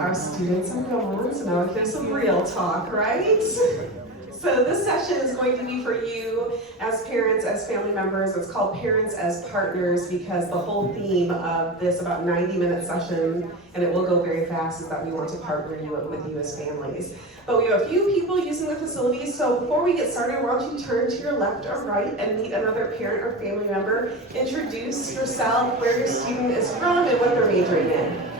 Our students are gone, so now here's some real talk, right? So this session is going to be for you as parents, as family members. It's called Parents as Partners because the whole theme of this about 90-minute session, and it will go very fast, is that we want to partner with you as families. But we have a few people using the facilities, so before we get started, why don't you turn to your left or right and meet another parent or family member. Introduce yourself, where your student is from, and what they're majoring in.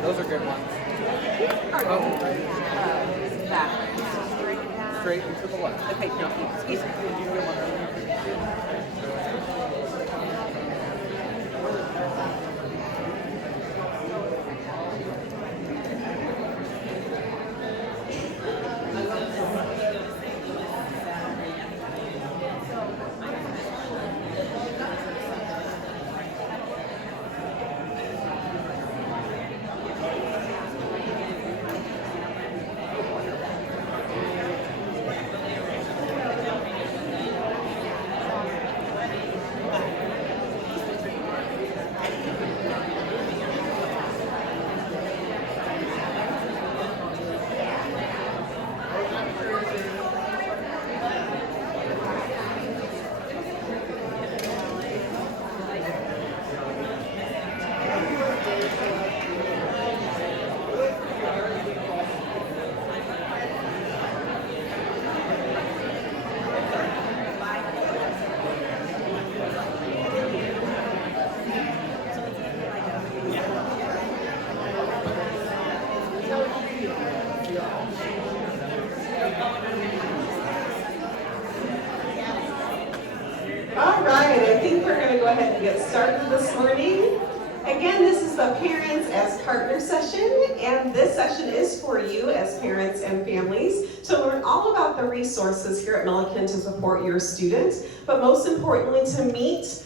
Those are good ones. Straight and to the left. Okay, thank you. All right, I think we're going to go ahead and get started this morning. Again, this is the Parents as Partner session, and this session is for you as parents and families to learn all about the resources here at Millikin to support your students, but most importantly to meet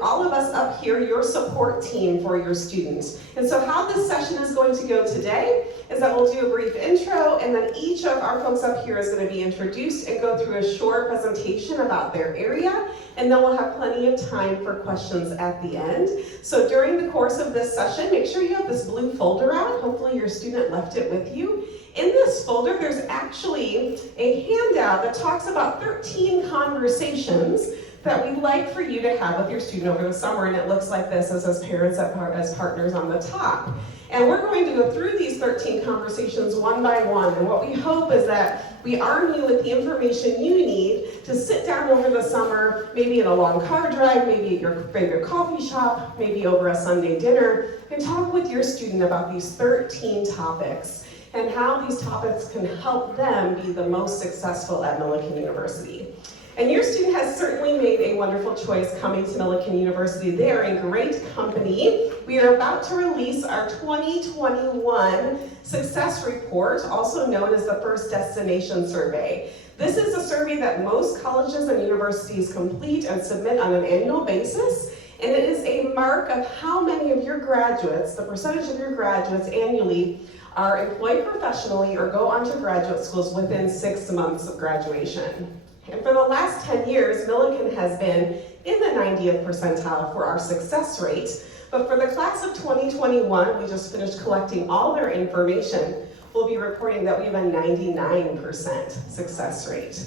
all of us up here, your support team for your students. And so how this session is going to go today is that we'll do a brief intro, and then each of our folks up here is going to be introduced and go through a short presentation about their area, and then we'll have plenty of time for questions at the end. So during the course of this session, make sure you have this blue folder out. Hopefully your student left it with you. In this folder, there's actually a handout that talks about 13 conversations that we'd like for you to have with your student over the summer, and it looks like this as parents as partners on the top. And we're going to go through these 13 conversations one by one, and what we hope is that we arm you with the information you need to sit down over the summer, maybe in a long car drive, maybe at your favorite coffee shop, maybe over a Sunday dinner, and talk with your student about these 13 topics and how these topics can help them be the most successful at Millikin University. And your student has certainly made a wonderful choice coming to Millikin University. They are in great company. We are about to release our 2021 Success Report, also known as the First Destination Survey. This is a survey that most colleges and universities complete and submit on an annual basis. And it is a mark of how many of your graduates, the percentage of your graduates annually, are employed professionally or go on to graduate schools within 6 months of graduation. And for the last 10 years, Milliken has been in the 90th percentile for our success rate. But for the class of 2021, we just finished collecting all their information. We'll be reporting that we have a 99% success rate.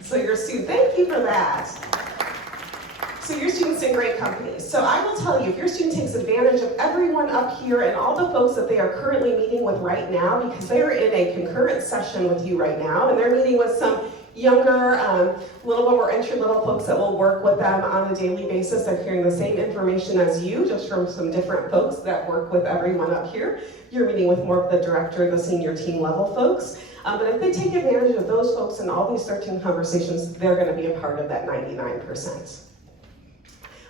So your student, thank you for that. So your students in great company. So I will tell you, if your student takes advantage of everyone up here and all the folks that they are currently meeting with right now, because they are in a concurrent session with you right now, and they're meeting with some younger, little bit more entry-level folks that will work with them on a daily basis. They're hearing the same information as you, just from some different folks that work with everyone up here. You're meeting with more of the director, the senior team level folks. But if they take advantage of those folks in all these 13 conversations, they're going to be a part of that 99%.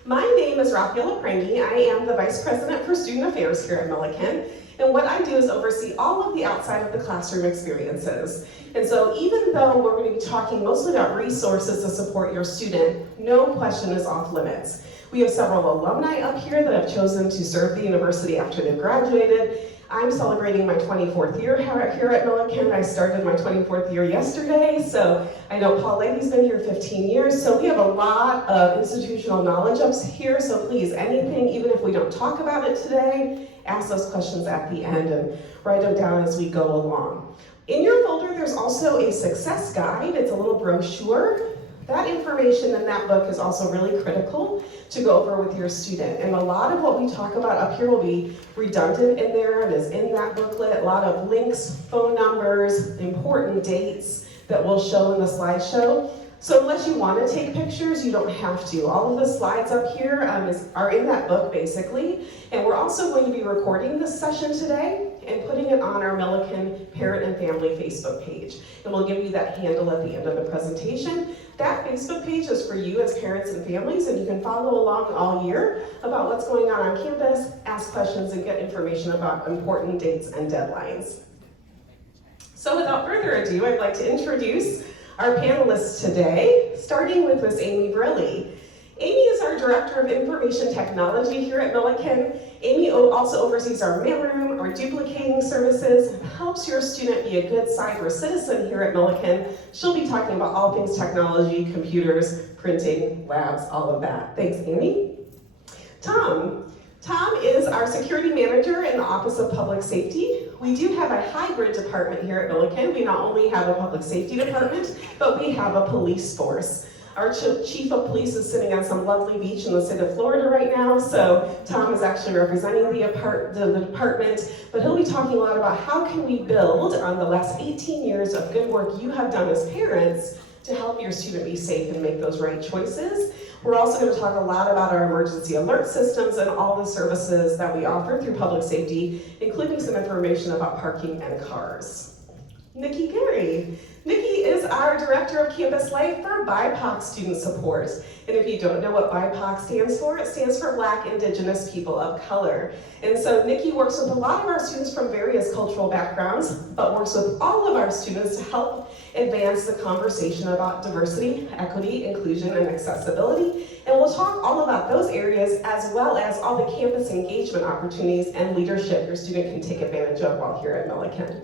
My name is Rafaela Prangi. I am the Vice President for Student Affairs here at Milliken. And what I do is oversee all of the outside of the classroom experiences. And so even though we're going to be talking mostly about resources to support your student, no question is off limits. We have several alumni up here that have chosen to serve the university after they've graduated. I'm celebrating my 24th year here at Milliken. I started my 24th year yesterday, so I know Paul Lady's been here 15 years, so we have a lot of institutional knowledge up here, so please, anything, even if we don't talk about it today, ask those questions at the end and write them down as we go along. In your folder, there's also a success guide. It's a little brochure. That information in that book is also really critical to go over with your student. And a lot of what we talk about up here will be redundant in there and is in that booklet. A lot of links, phone numbers, important dates that we'll show in the slideshow. So unless you want to take pictures, you don't have to. All of the slides up here are in that book, basically. And we're also going to be recording this session today and putting it on our Milliken Parent and Family Facebook page. And we'll give you that handle at the end of the presentation. That Facebook page is for you as parents and families, and you can follow along all year about what's going on campus, ask questions, and get information about important dates and deadlines. So without further ado, I'd like to introduce our panelists today, starting with Ms. Amy Brilli. Amy is our Director of Information Technology here at Milliken. Amy also oversees our mailroom, our duplicating services, and helps your student be a good cyber citizen here at Milliken. She'll be talking about all things technology, computers, printing, labs, all of that. Thanks, Amy. Tom is our Security Manager in the Office of Public Safety. We do have a hybrid department here at Milliken. We not only have a public safety department, but we have a police force. Our chief of police is sitting on some lovely beach in the state of Florida right now, so Tom is actually representing the department, but he'll be talking a lot about how can we build on the last 18 years of good work you have done as parents to help your student be safe and make those right choices. We're also going to talk a lot about our emergency alert systems and all the services that we offer through public safety, including some information about parking and cars. Nikki Gary. Nikki is our Director of Campus Life for BIPOC Student Support. And if you don't know what BIPOC stands for, it stands for Black, Indigenous People of Color. And so Nikki works with a lot of our students from various cultural backgrounds, but works with all of our students to help advance the conversation about diversity, equity, inclusion, and accessibility. And we'll talk all about those areas as well as all the campus engagement opportunities and leadership your student can take advantage of while here at Milliken.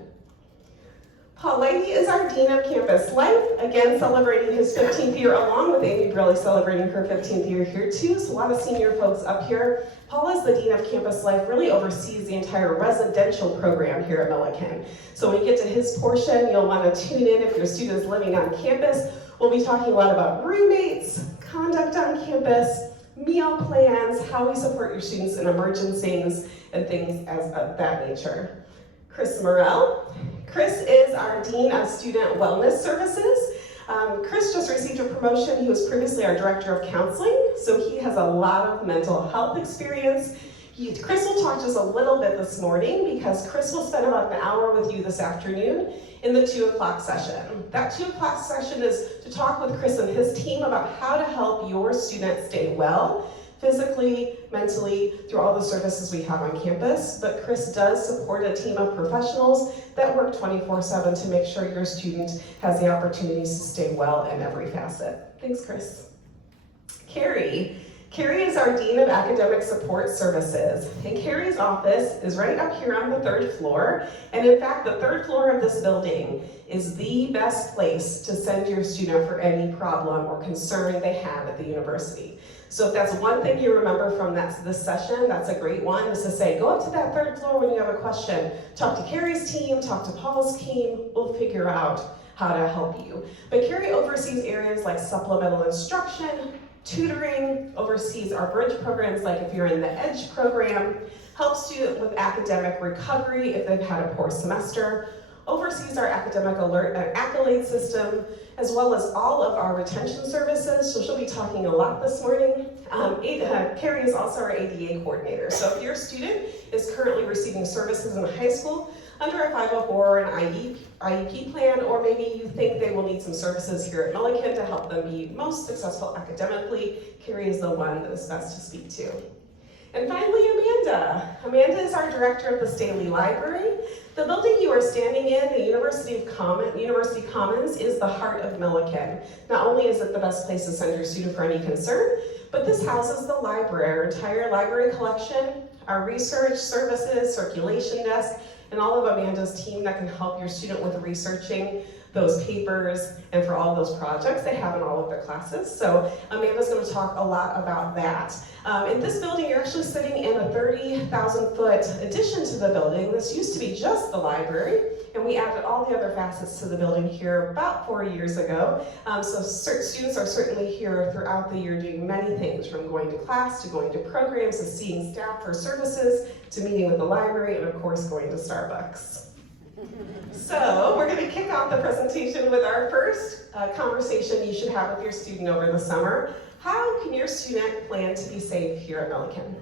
Paul Leahy is our Dean of Campus Life, again celebrating his 15th year along with Amy Brilli celebrating her 15th year here too, so a lot of senior folks up here. Paul is the Dean of Campus Life, really oversees the entire residential program here at Milliken. So when we get to his portion, you'll want to tune in if your student is living on campus. We'll be talking a lot about roommates, conduct on campus, meal plans, how we support your students in emergencies, and things of that nature. Chris Morrell. Chris is our Dean of Student Wellness Services. Chris just received a promotion. He was previously our Director of Counseling, so he has a lot of mental health experience. Chris will talk to us a little bit this morning because Chris will spend about an hour with you this afternoon in the 2 o'clock session. That 2 o'clock session is to talk with Chris and his team about how to help your student stay well, physically, mentally, through all the services we have on campus. But Chris does support a team of professionals that work 24/7 to make sure your student has the opportunities to stay well in every facet. Thanks, Chris. Carrie Carrie is our Dean of Academic Support Services, and Carrie's office is right up here on the 3rd floor, and in fact, the 3rd floor of this building is the best place to send your student for any problem or concern they have at the university. So if that's one thing you remember from this session, that's a great one, is to say, go up to that 3rd floor when you have a question. Talk to Carrie's team, talk to Paul's team, we'll figure out how to help you. But Carrie oversees areas like supplemental instruction, tutoring, oversees our bridge programs like if you're in the EDGE program, helps students with academic recovery if they've had a poor semester, oversees our academic alert and accolade system, as well as all of our retention services, so she'll be talking a lot this morning. Carrie is also our ADA coordinator, so if your student is currently receiving services in high school under a 504 or an IEP plan, or maybe you think they will need some services here at Millikan to help them be most successful academically, Carrie is the one that is best to speak to. And finally, Amanda. Amanda is our director of the Staley Library. The building you are standing in, the University Commons, is the heart of Millikan. Not only is it the best place to send your student for any concern, but this houses the library, our entire library collection, our research services, circulation desk, and all of Amanda's team that can help your student with researching those papers and for all those projects they have in all of their classes. So Amanda's going to talk a lot about that. In this building, you're actually sitting in a 30,000 foot addition to the building. This used to be just the library, and we added all the other facets to the building here about 4 years ago. So students are certainly here throughout the year doing many things, from going to class to going to programs to seeing staff for services to meeting with the library and of course going to Starbucks. So we're going to kick off the presentation with our first conversation you should have with your student over the summer. How can your student plan to be safe here at Millikan?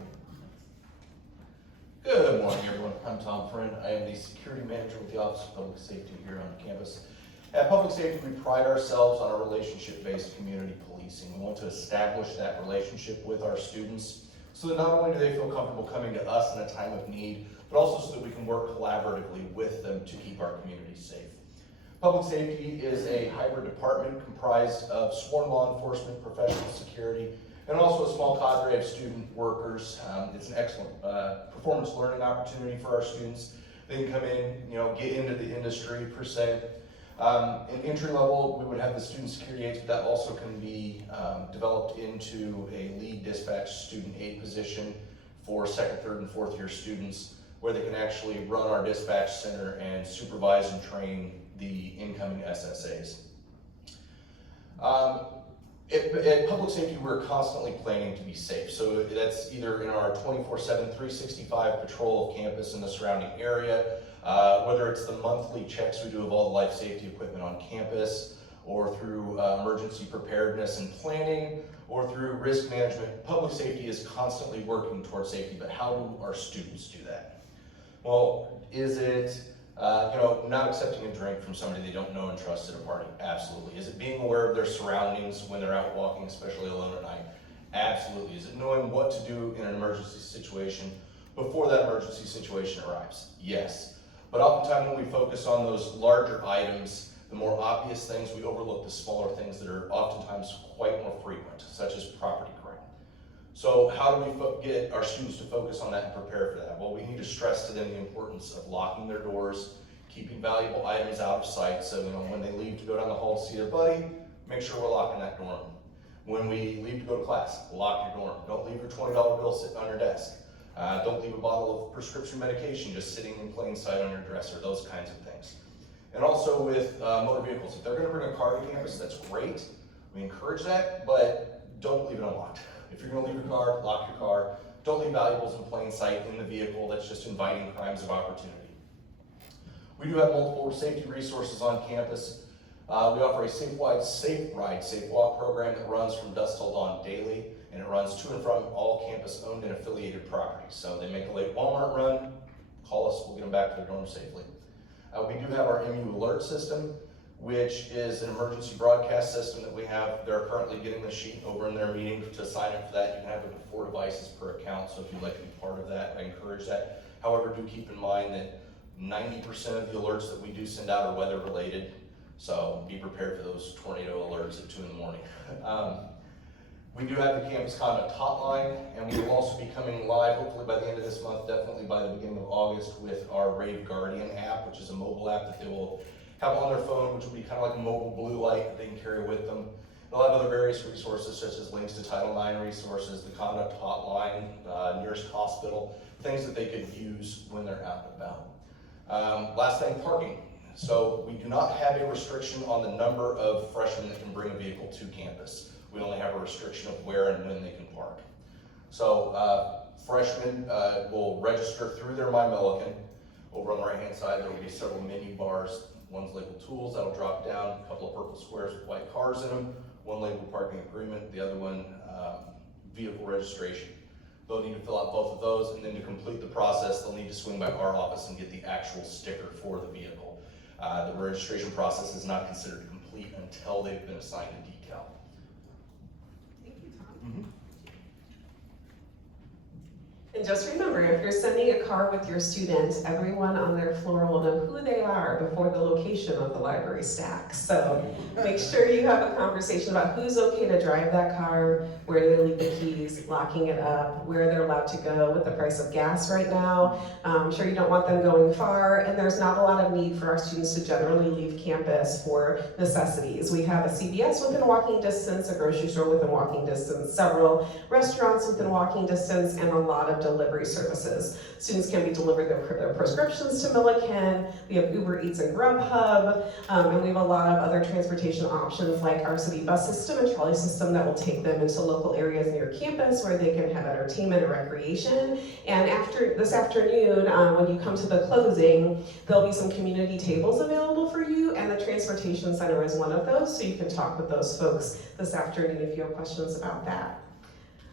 Good morning, everyone. I'm Tom Friend. I am the security manager with the Office of Public Safety here on campus. At Public Safety, we pride ourselves on our relationship-based community policing. We want to establish that relationship with our students so that not only do they feel comfortable coming to us in a time of need, but also so that we can work collaboratively with them to keep our community safe. Public Safety is a hybrid department comprised of sworn law enforcement, professional security, and also a small cadre of student workers. It's an excellent performance learning opportunity for our students. They can come in, get into the industry per se. In entry level, we would have the student security aides, but that also can be developed into a lead dispatch student aide position for second, third, and fourth year students, where they can actually run our dispatch center and supervise and train the incoming SSAs. At Public Safety, we're constantly planning to be safe. So that's either in our 24/7, 365 patrol of campus and the surrounding area, whether it's the monthly checks we do of all the life safety equipment on campus, or through emergency preparedness and planning, or through risk management. Public Safety is constantly working towards safety, but how do our students do that? Well, is it not accepting a drink from somebody they don't know and trust at a party? Absolutely. Is it being aware of their surroundings when they're out walking, especially alone at night? Absolutely. Is it knowing what to do in an emergency situation before that emergency situation arrives? Yes. But oftentimes when we focus on those larger items, the more obvious things, we overlook the smaller things that are oftentimes quite more frequent, such as property crime. So how do we get our students to focus on that and prepare for that? Well, we need to stress to them the importance of locking their doors, keeping valuable items out of sight. So when they leave to go down the hall to see their buddy, make sure we're locking that dorm. When we leave to go to class, lock your dorm. Don't leave your $20 bill sitting on your desk. Don't leave a bottle of prescription medication just sitting in plain sight on your dresser, those kinds of things. And also with motor vehicles, if they're going to bring a car to campus, that's great. We encourage that, but don't leave it unlocked. If you're going to leave your car, lock your car. Don't leave valuables in plain sight in the vehicle. That's just inviting crimes of opportunity. We do have multiple safety resources on campus. We offer a Safe Ride, Safe Walk program that runs from dusk till dawn daily, and it runs to and from all campus owned and affiliated properties. So they make a late Walmart run, call us, we'll get them back to their dorm safely. We do have our MU alert system, which is an emergency broadcast system that we have. They're currently getting the sheet over in their meeting to sign up for that. You can have up to 4 devices per account, so if you'd like to be part of that, I encourage that. However, do keep in mind that 90% of the alerts that we do send out are weather related, so be prepared for those tornado alerts at 2 in the morning. We do have the campus conduct hotline, and we will also be coming live, hopefully by the end of this month, definitely by the beginning of August, with our Rave Guardian app, which is a mobile app that they will have on their phone, which will be kind of like a mobile blue light that they can carry with them. They'll have other various resources, such as links to Title IX resources, the conduct hotline, nearest hospital, things that they could use when they're out and about. Last thing, parking. So we do not have a restriction on the number of freshmen that can bring a vehicle to campus. We only have a restriction of where and when they can park. So freshmen will register through their MyMilliken. Over on the right-hand side, there will be several mini bars. One's labeled tools, that'll drop down, a couple of purple squares with white cars in them, one labeled parking agreement, the other one vehicle registration. They'll need to fill out both of those, and then to complete the process, they'll need to swing by our office and get the actual sticker for the vehicle. The registration process is not considered complete until they've been assigned a decal. Thank you, Tom. And just remember, if you're sending a car with your student, everyone on their floor will know who they are before the location of the library stack. So make sure you have a conversation about who's okay to drive that car, where do they leave the keys, locking it up, where they're allowed to go with the price of gas right now. I'm sure you don't want them going far, and there's not a lot of need for our students to generally leave campus for necessities. We have a CVS within walking distance, a grocery store within walking distance, several restaurants within walking distance, and a lot of delivery services. Students can be delivered their prescriptions to Milliken. We have Uber Eats and Grubhub, and we have a lot of other transportation options like our city bus system and trolley system that will take them into local areas near campus where they can have entertainment and recreation. And after this afternoon, when you come to the closing, there'll be some community tables available for you, and the transportation center is one of those, so you can talk with those folks this afternoon if you have questions about that.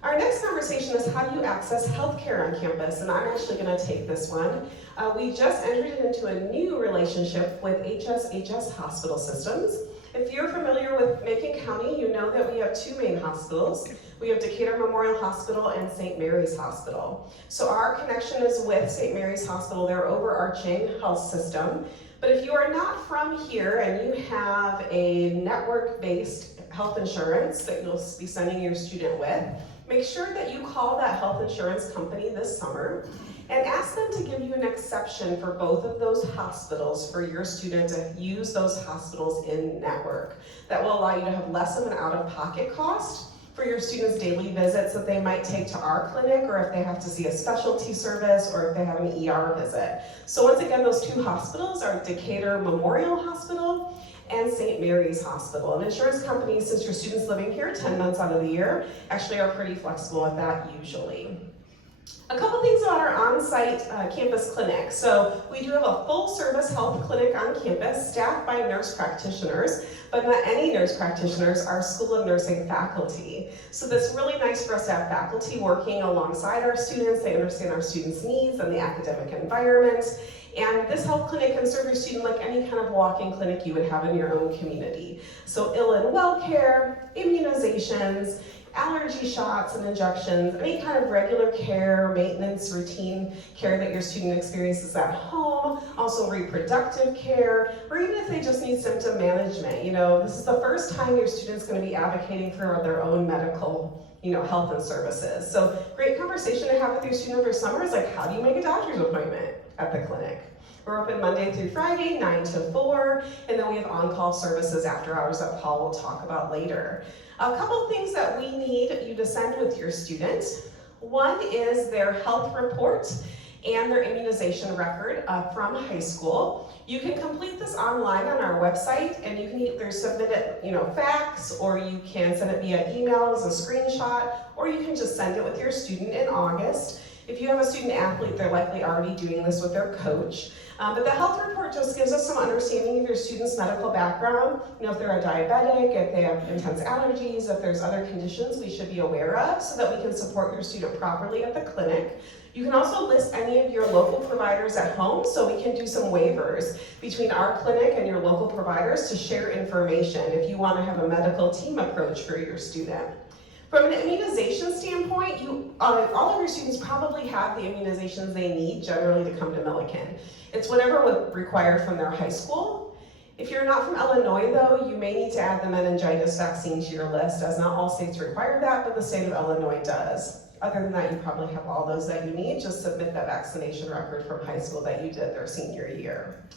Our next conversation is how do you access healthcare on campus, and I'm actually going to take this one. We just entered into a new relationship with HSHS Hospital Systems. If you're familiar with Macon County, you know that we have two main hospitals. We have Decatur Memorial Hospital and St. Mary's Hospital. So our connection is with St. Mary's Hospital, their overarching health system. But if you are not from here and you have a network-based health insurance that you'll be sending your student with, make sure that you call that health insurance company this summer and ask them to give you an exception for both of those hospitals for your student to use those hospitals in network. That will allow you to have less of an out-of-pocket cost for your students' daily visits that they might take to our clinic, or if they have to see a specialty service, or if they have an ER visit. So once again, those two hospitals are Decatur Memorial Hospital and St. Mary's Hospital. And insurance companies, since your student's living here 10 months out of the year, actually are pretty flexible with that usually. A couple things about our on-site campus clinic. So we do have a full-service health clinic on campus staffed by nurse practitioners, but not any nurse practitioners, our School of Nursing faculty. So that's really nice for us to have faculty working alongside our students. They understand our students' needs and the academic environment. And this health clinic can serve your student like any kind of walk-in clinic you would have in your own community. So ill and well care, immunizations, allergy shots and injections, any kind of regular care, maintenance, routine care that your student experiences at home, also reproductive care, or even if they just need symptom management. You know, this is the first time your student's going to be advocating for their own medical, health and services. So great conversation to have with your student over summer is like, how do you make a doctor's appointment at the clinic? We're open Monday through Friday, 9 to 4, and then we have on-call services after hours that Paul will talk about later. A couple things that we need you to send with your student. One is their health report and their immunization record from high school. You can complete this online on our website, and you can either submit it, fax, or you can send it via email as a screenshot, or you can just send it with your student in August. If you have a student athlete, they're likely already doing this with their coach. But the health report just gives us some understanding of your student's medical background. If they're a diabetic, if they have intense allergies, if there's other conditions we should be aware of so that we can support your student properly at the clinic. You can also list any of your local providers at home so we can do some waivers between our clinic and your local providers to share information if you want to have a medical team approach for your student. From an immunization standpoint, all of your students probably have the immunizations they need generally to come to Milliken. It's whatever was required from their high school, If you're not from Illinois though, you may need to add the meningitis vaccine to your list, as not all states require that, but the state of Illinois does. Other than that, you probably have all those that you need. Just submit that vaccination record from high school that you did their senior year.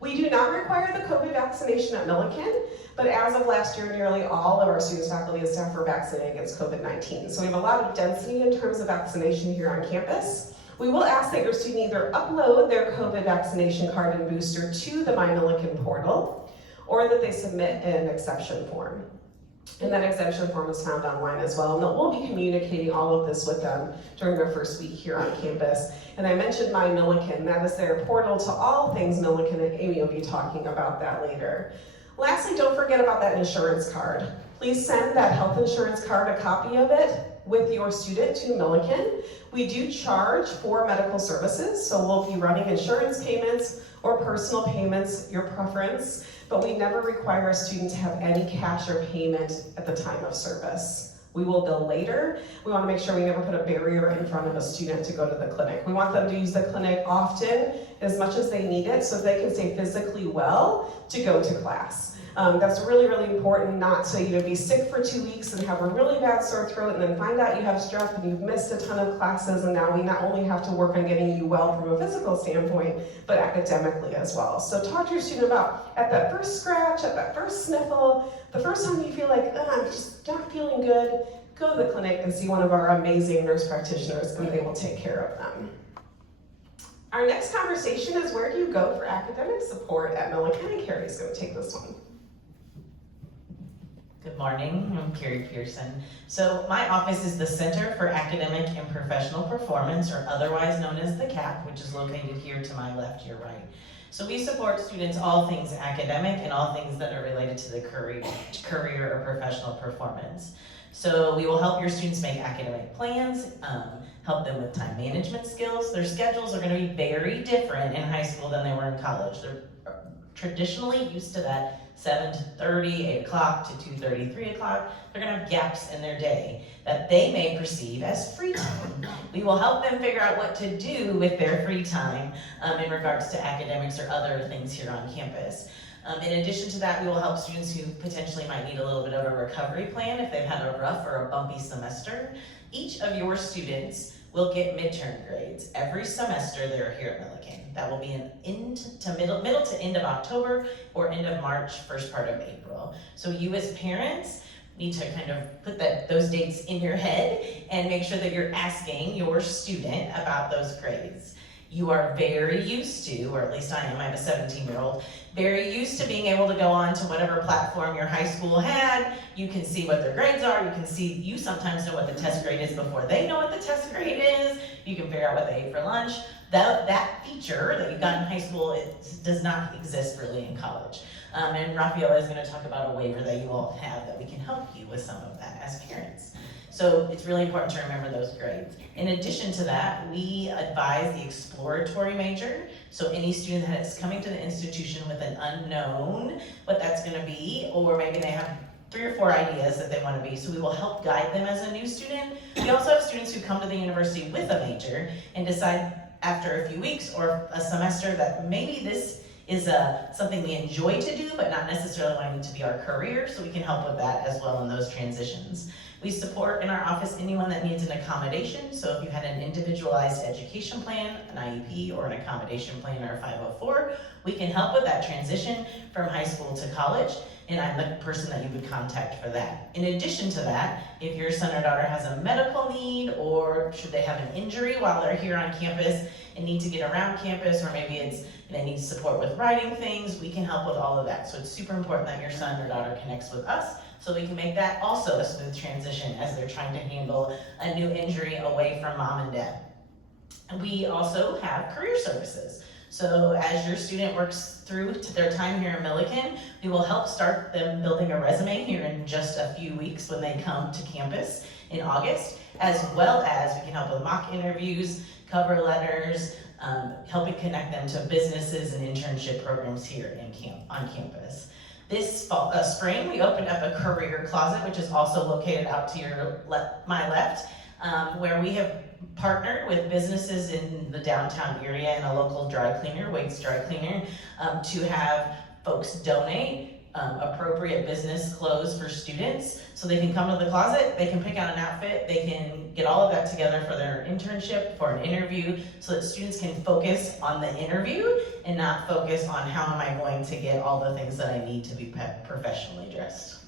We do not require the COVID vaccination at Milliken, but as of last year, nearly all of our students, faculty, and staff were vaccinated against COVID-19. So we have a lot of density in terms of vaccination here on campus. We will ask that your student either upload their COVID vaccination card and booster to the My Milliken portal, or that they submit an exception form. And that exemption form is found online as well, and we'll be communicating all of this with them during their first week here on campus. And I mentioned My Milliken, that is their portal to all things Milliken, and Amy will be talking about that later. Lastly, don't forget about that insurance card. Please send that health insurance card, a copy of it, with your student to Milliken. We do charge for medical services, so we'll be running insurance payments or personal payments, your preference, but we never require a student to have any cash or payment at the time of service. We will bill later. We want to make sure we never put a barrier in front of a student to go to the clinic. We want them to use the clinic often, as much as they need it, so they can stay physically well to go to class. That's really, really important, not to be sick for 2 weeks and have a really bad sore throat and then find out you have strep and you've missed a ton of classes, and now we not only have to work on getting you well from a physical standpoint, but academically as well. So talk to your student about, at that first scratch, at that first sniffle, the first time you feel like, I'm just not feeling good, go to the clinic and see one of our amazing nurse practitioners, and they will take care of them. Our next conversation is, where do you go for academic support at Milliken? And Carrie's going to take this one. Good morning, I'm Carrie Pearson. So my office is the Center for Academic and Professional Performance, or otherwise known as the CAP, which is located here to my left, your right. So we support students all things academic and all things that are related to the career or professional performance. So we will help your students make academic plans, help them with time management skills. Their schedules are going to be very different in high school than they were in college. They're traditionally used to that 7 to 30, 8 o'clock to 2:30, 3 o'clock. They're gonna have gaps in their day that they may perceive as free time. We will help them figure out what to do with their free time in regards to academics or other things here on campus. In addition to that, we will help students who potentially might need a little bit of a recovery plan if they've had a rough or a bumpy semester. Each of your students will get midterm grades every semester they're here at Milliken. That will be middle to end of October or end of March, first part of April. So you as parents need to kind of put those dates in your head and make sure that you're asking your student about those grades. You are very used to, or at least I am, I have a 17-year-old, very used to being able to go on to whatever platform your high school had. You can see what their grades are. You sometimes know what the test grade is before they know what the test grade is. You can figure out what they ate for lunch. That feature that you got in high school, it does not exist really in college. And Rafaela is going to talk about a waiver that you all have that we can help you with some of that as parents. So it's really important to remember those grades. In addition to that, we advise the exploratory major. So any student that is coming to the institution with an unknown, what that's going to be, or maybe they have 3 or 4 ideas that they want to be, so we will help guide them as a new student. We also have students who come to the university with a major and decide after a few weeks or a semester that maybe this is something we enjoy to do, but not necessarily wanting to be our career, so we can help with that as well in those transitions. We support in our office anyone that needs an accommodation, so if you had an individualized education plan, an IEP, or an accommodation plan or a 504, we can help with that transition from high school to college, and I'm the person that you would contact for that. In addition to that, if your son or daughter has a medical need, or should they have an injury while they're here on campus and need to get around campus, or maybe they need support with writing things, we can help with all of that. So it's super important that your son or daughter connects with us so we can make that also a smooth transition as they're trying to handle a new injury away from mom and dad. And we also have career services. So as your student works through to their time here in Milliken, we will help start them building a resume here in just a few weeks when they come to campus in August, as well as we can help with mock interviews, cover letters, helping connect them to businesses and internship programs here on campus. This spring, we opened up a career closet, which is also located out to my left, where we have partnered with businesses in the downtown area and a local dry cleaner, Wade's Dry Cleaner, to have Folks donate appropriate business clothes for students, so they can come to the closet, they can pick out an outfit, they can get all of that together for their internship, for an interview, so that students can focus on the interview and not focus on how am I going to get all the things that I need to be professionally dressed.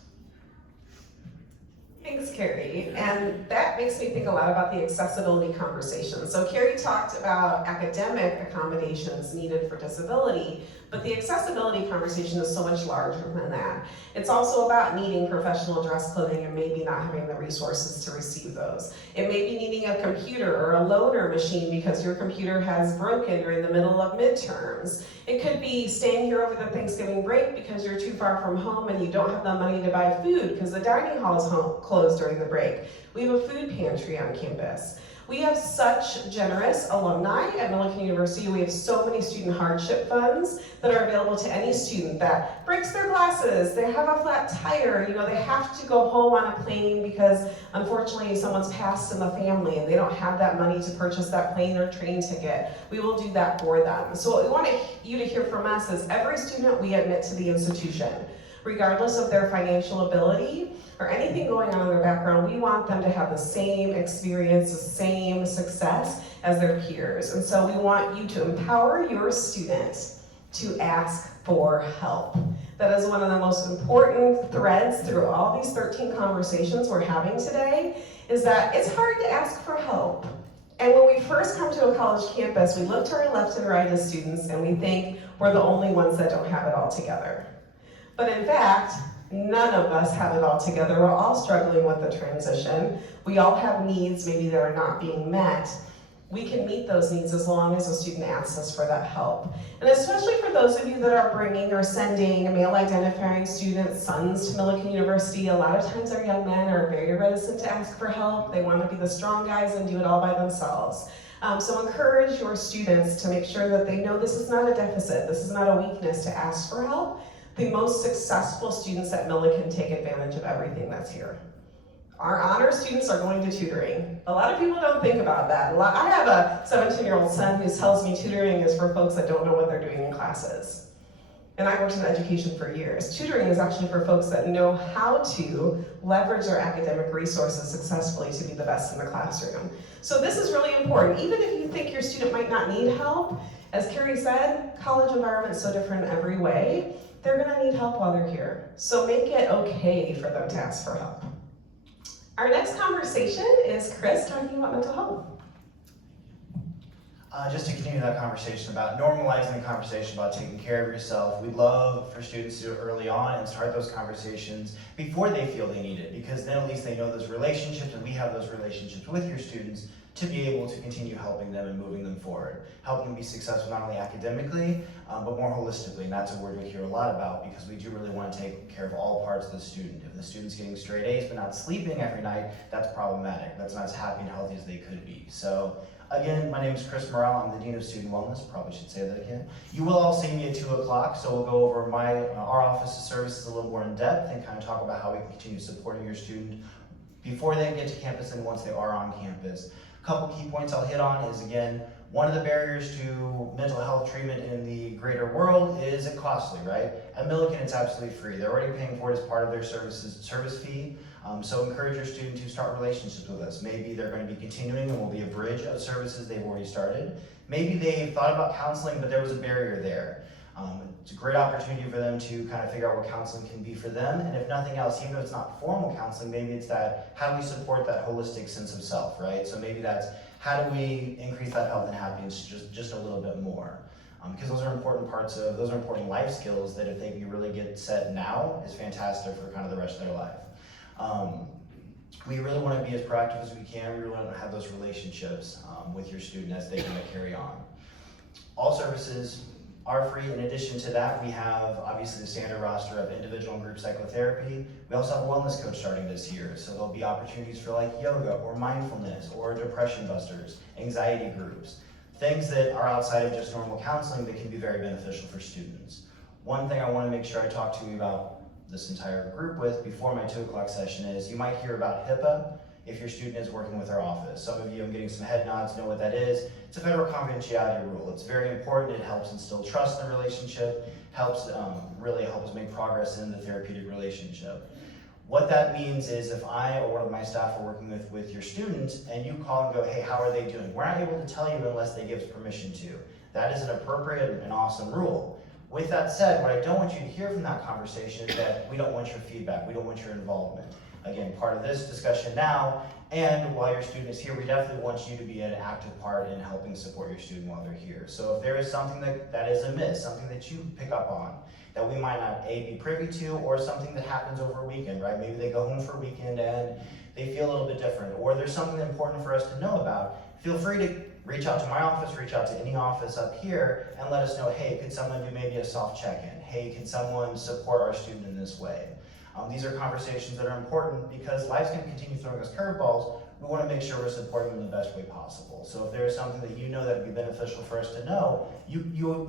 Thanks, Carrie. And that makes me think a lot about the accessibility conversation. So Carrie talked about academic accommodations needed for disability, but the accessibility conversation is so much larger than that. It's also about needing professional dress clothing and maybe not having the resources to receive those. It may be needing a computer or a loaner machine because your computer has broken, you're in the middle of midterms. It could be staying here over the Thanksgiving break because you're too far from home and you don't have the money to buy food because the dining hall is closed during the break. We have a food pantry on campus. We have such generous alumni at Millikan University. We have so many student hardship funds that are available to any student that breaks their glasses, they have a flat tire, they have to go home on a plane because unfortunately someone's passed in the family and they don't have that money to purchase that plane or train ticket. We will do that for them. So what we want you to hear from us is every student we admit to the institution, regardless of their financial ability or anything going on in their background, we want them to have the same experience, the same success as their peers. And so we want you to empower your students to ask for help. That is one of the most important threads through all these 13 conversations we're having today, is that it's hard to ask for help. And when we first come to a college campus, we look to our left and right as students and we think we're the only ones that don't have it all together. But in fact, none of us have it all together. We're all struggling with the transition. We all have needs maybe that are not being met. We can meet those needs as long as a student asks us for that help. And especially for those of you that are bringing or sending male identifying students, sons to Millikan University, a lot of times our young men are very reticent to ask for help. They want to be the strong guys and do it all by themselves. So encourage your students to make sure that they know this is not a deficit. This is not a weakness to ask for help. The most successful students at Millikan take advantage of everything that's here. Our honor students are going to tutoring. A lot of people don't think about that. I have a 17-year-old son who tells me tutoring is for folks that don't know what they're doing in classes. And I worked in education for years. Tutoring is actually for folks that know how to leverage their academic resources successfully to be the best in the classroom. So this is really important. Even if you think your student might not need help, as Carrie said, college environment is so different in every way. They're gonna need help while they're here. So make it okay for them to ask for help. Our next conversation is Chris talking about mental health. Just to continue that conversation about normalizing the conversation about taking care of yourself, we'd love for students to do it early on and start those conversations before they feel they need it, because then at least they know those relationships and we have those relationships with your students to be able to continue helping them and moving them forward, helping them be successful not only academically, but more holistically. And that's a word we hear a lot about because we do really want to take care of all parts of the student. If the student's getting straight A's but not sleeping every night, that's problematic. That's not as happy and healthy as they could be. So again, my name is Chris Morrell. I'm the Dean of Student Wellness. Probably should say that again. You will all see me at 2 o'clock, so we'll go over our office's services a little more in depth and kind of talk about how we can continue supporting your student before they get to campus and once they are on campus. A couple key points I'll hit on is, again, one of the barriers to mental health treatment in the greater world is it costly, right? At Millikan, it's absolutely free. They're already paying for it as part of their service fee. So encourage your student to start relationships with us. Maybe they're going to be continuing and will be a bridge of services they've already started. Maybe they've thought about counseling, but there was a barrier there. It's a great opportunity for them to kind of figure out what counseling can be for them. And if nothing else, even if it's not formal counseling, maybe it's that, how do we support that holistic sense of self, right? So maybe that's, how do we increase that health and happiness just a little bit more? Because those are important life skills that if they can really get set now is fantastic for kind of the rest of their life. We really want to be as proactive as we can. We really want to have those relationships with your student as they kind of carry on. All services are free. In addition to that, we have obviously the standard roster of individual and group psychotherapy. We also have a wellness coach starting this year. So there'll be opportunities for like yoga or mindfulness or depression busters, anxiety groups, things that are outside of just normal counseling that can be very beneficial for students. One thing I want to make sure I talk to you about this entire group with before my 2 o'clock session is you might hear about HIPAA if your student is working with our office. Some of you, I'm getting some head nods, know what that is. It's a federal confidentiality rule. It's very important. It helps instill trust in the relationship, helps really helps make progress in the therapeutic relationship. What that means is if I or one of my staff are working with your student and you call and go, hey, how are they doing? We're not able to tell you unless they give us permission to. That is an appropriate and awesome rule. With that said, what I don't want you to hear from that conversation is that we don't want your feedback, we don't want your involvement. Again, part of this discussion now, and while your student is here, we definitely want you to be an active part in helping support your student while they're here. So if there is something that is amiss, something that you pick up on, that we might not be privy to, or something that happens over a weekend, right? Maybe they go home for a weekend and they feel a little bit different, or there's something important for us to know about, feel free to reach out to my office, reach out to any office up here, and let us know, hey, could someone do maybe a soft check-in? Hey, can someone support our student in this way? These are conversations that are important because life's going to continue throwing us curveballs. We want to make sure we're supporting them the best way possible. So if there is something that you know that would be beneficial for us to know,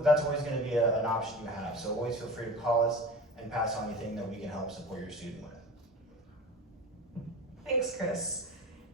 that's always going to be an option you have. So always feel free to call us and pass on anything that we can help support your student with. Thanks, Chris.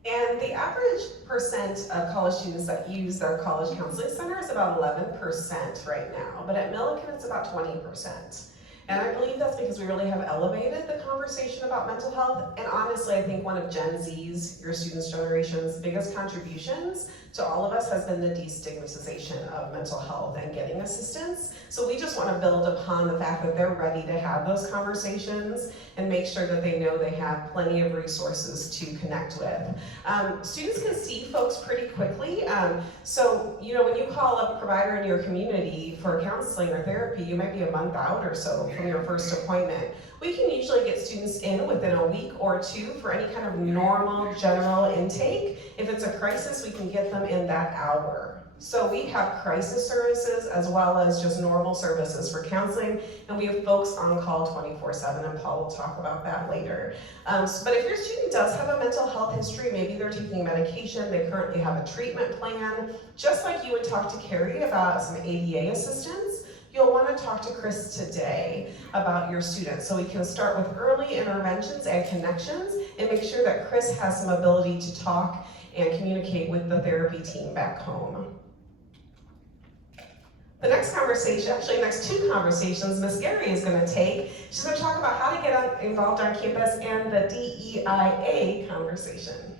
And the average percent of college students that use their college counseling center is about 11% right now, but at Millikan it's about 20%. And I believe that's because we really have elevated the conversation about mental health. And honestly, I think one of Gen Z's, your students' generation's biggest contributions to all of us has been the destigmatization of mental health and getting assistance. So we just want to build upon the fact that they're ready to have those conversations and make sure that they know they have plenty of resources to connect with. Students can see folks pretty quickly. So, when you call a provider in your community for counseling or therapy, you might be a month out or so from your first appointment. We can usually get students in within a week or two for any kind of normal general intake. If it's a crisis, we can get them in that hour. So we have crisis services as well as just normal services for counseling, and we have folks on call 24/7, and Paul will talk about that later. But if your student does have a mental health history, maybe they're taking medication, they currently have a treatment plan, just like you would talk to Carrie about some ADA assistance, you'll want to talk to Chris today about your student so we can start with early interventions and connections and make sure that Chris has some ability to talk and communicate with the therapy team back home. The next conversation, actually next two conversations, Miss Gary is going to take. She's going to talk about how to get involved on campus and the DEIA conversation.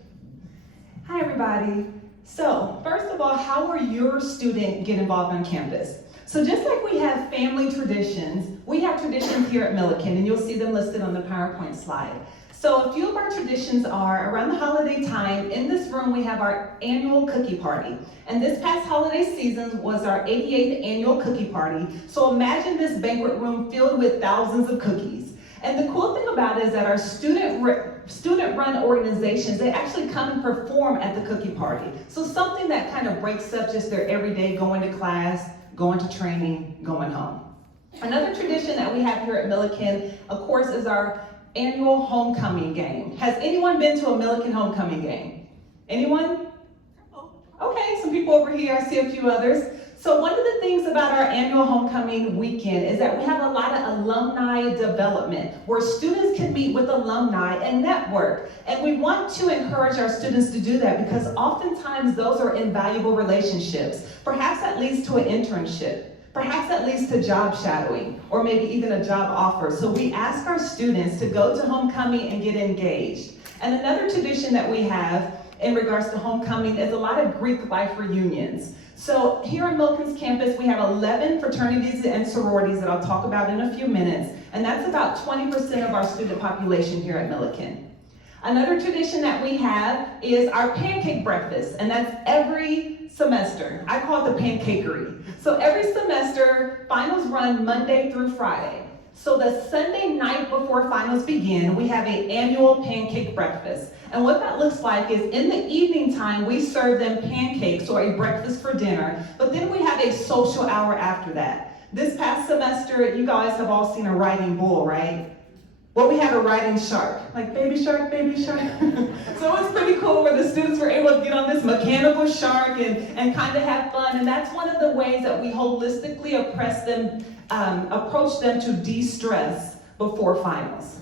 Hi everybody. So first of all, how will your student get involved on campus? So just like we have family traditions, we have traditions here at Millikan, and you'll see them listed on the PowerPoint slide. So a few of our traditions are around the holiday time, in this room we have our annual cookie party. And this past holiday season was our 88th annual cookie party. So imagine this banquet room filled with thousands of cookies. And the cool thing about it is that our student-run organizations, they actually come and perform at the cookie party. So something that kind of breaks up just their everyday going to class, going to training, going home. Another tradition that we have here at Millikan, of course, is our annual homecoming game. Has anyone been to a Millikan homecoming game? Anyone? Okay, some people over here, I see a few others. So one of the things about our annual homecoming weekend is that we have a lot of alumni development where students can meet with alumni and network. And we want to encourage our students to do that because oftentimes those are invaluable relationships. Perhaps that leads to an internship. Perhaps that leads to job shadowing or maybe even a job offer. So we ask our students to go to homecoming and get engaged. And another tradition that we have in regards to homecoming is a lot of Greek life reunions. So here on Millikan's campus, we have 11 fraternities and sororities that I'll talk about in a few minutes, and that's about 20% of our student population here at Millikan. Another tradition that we have is our pancake breakfast, and that's every semester. I call it the pancakery. So every semester, finals run Monday through Friday. So the Sunday night before finals begin, we have an annual pancake breakfast. And what that looks like is in the evening time, we serve them pancakes or a breakfast for dinner, but then we have a social hour after that. This past semester, you guys have all seen a riding bull, right? Well, we have a riding shark, like baby shark, baby shark. So it's pretty cool where the students were able to get on this mechanical shark and kind of have fun. And that's one of the ways that we holistically approach them to de-stress before finals.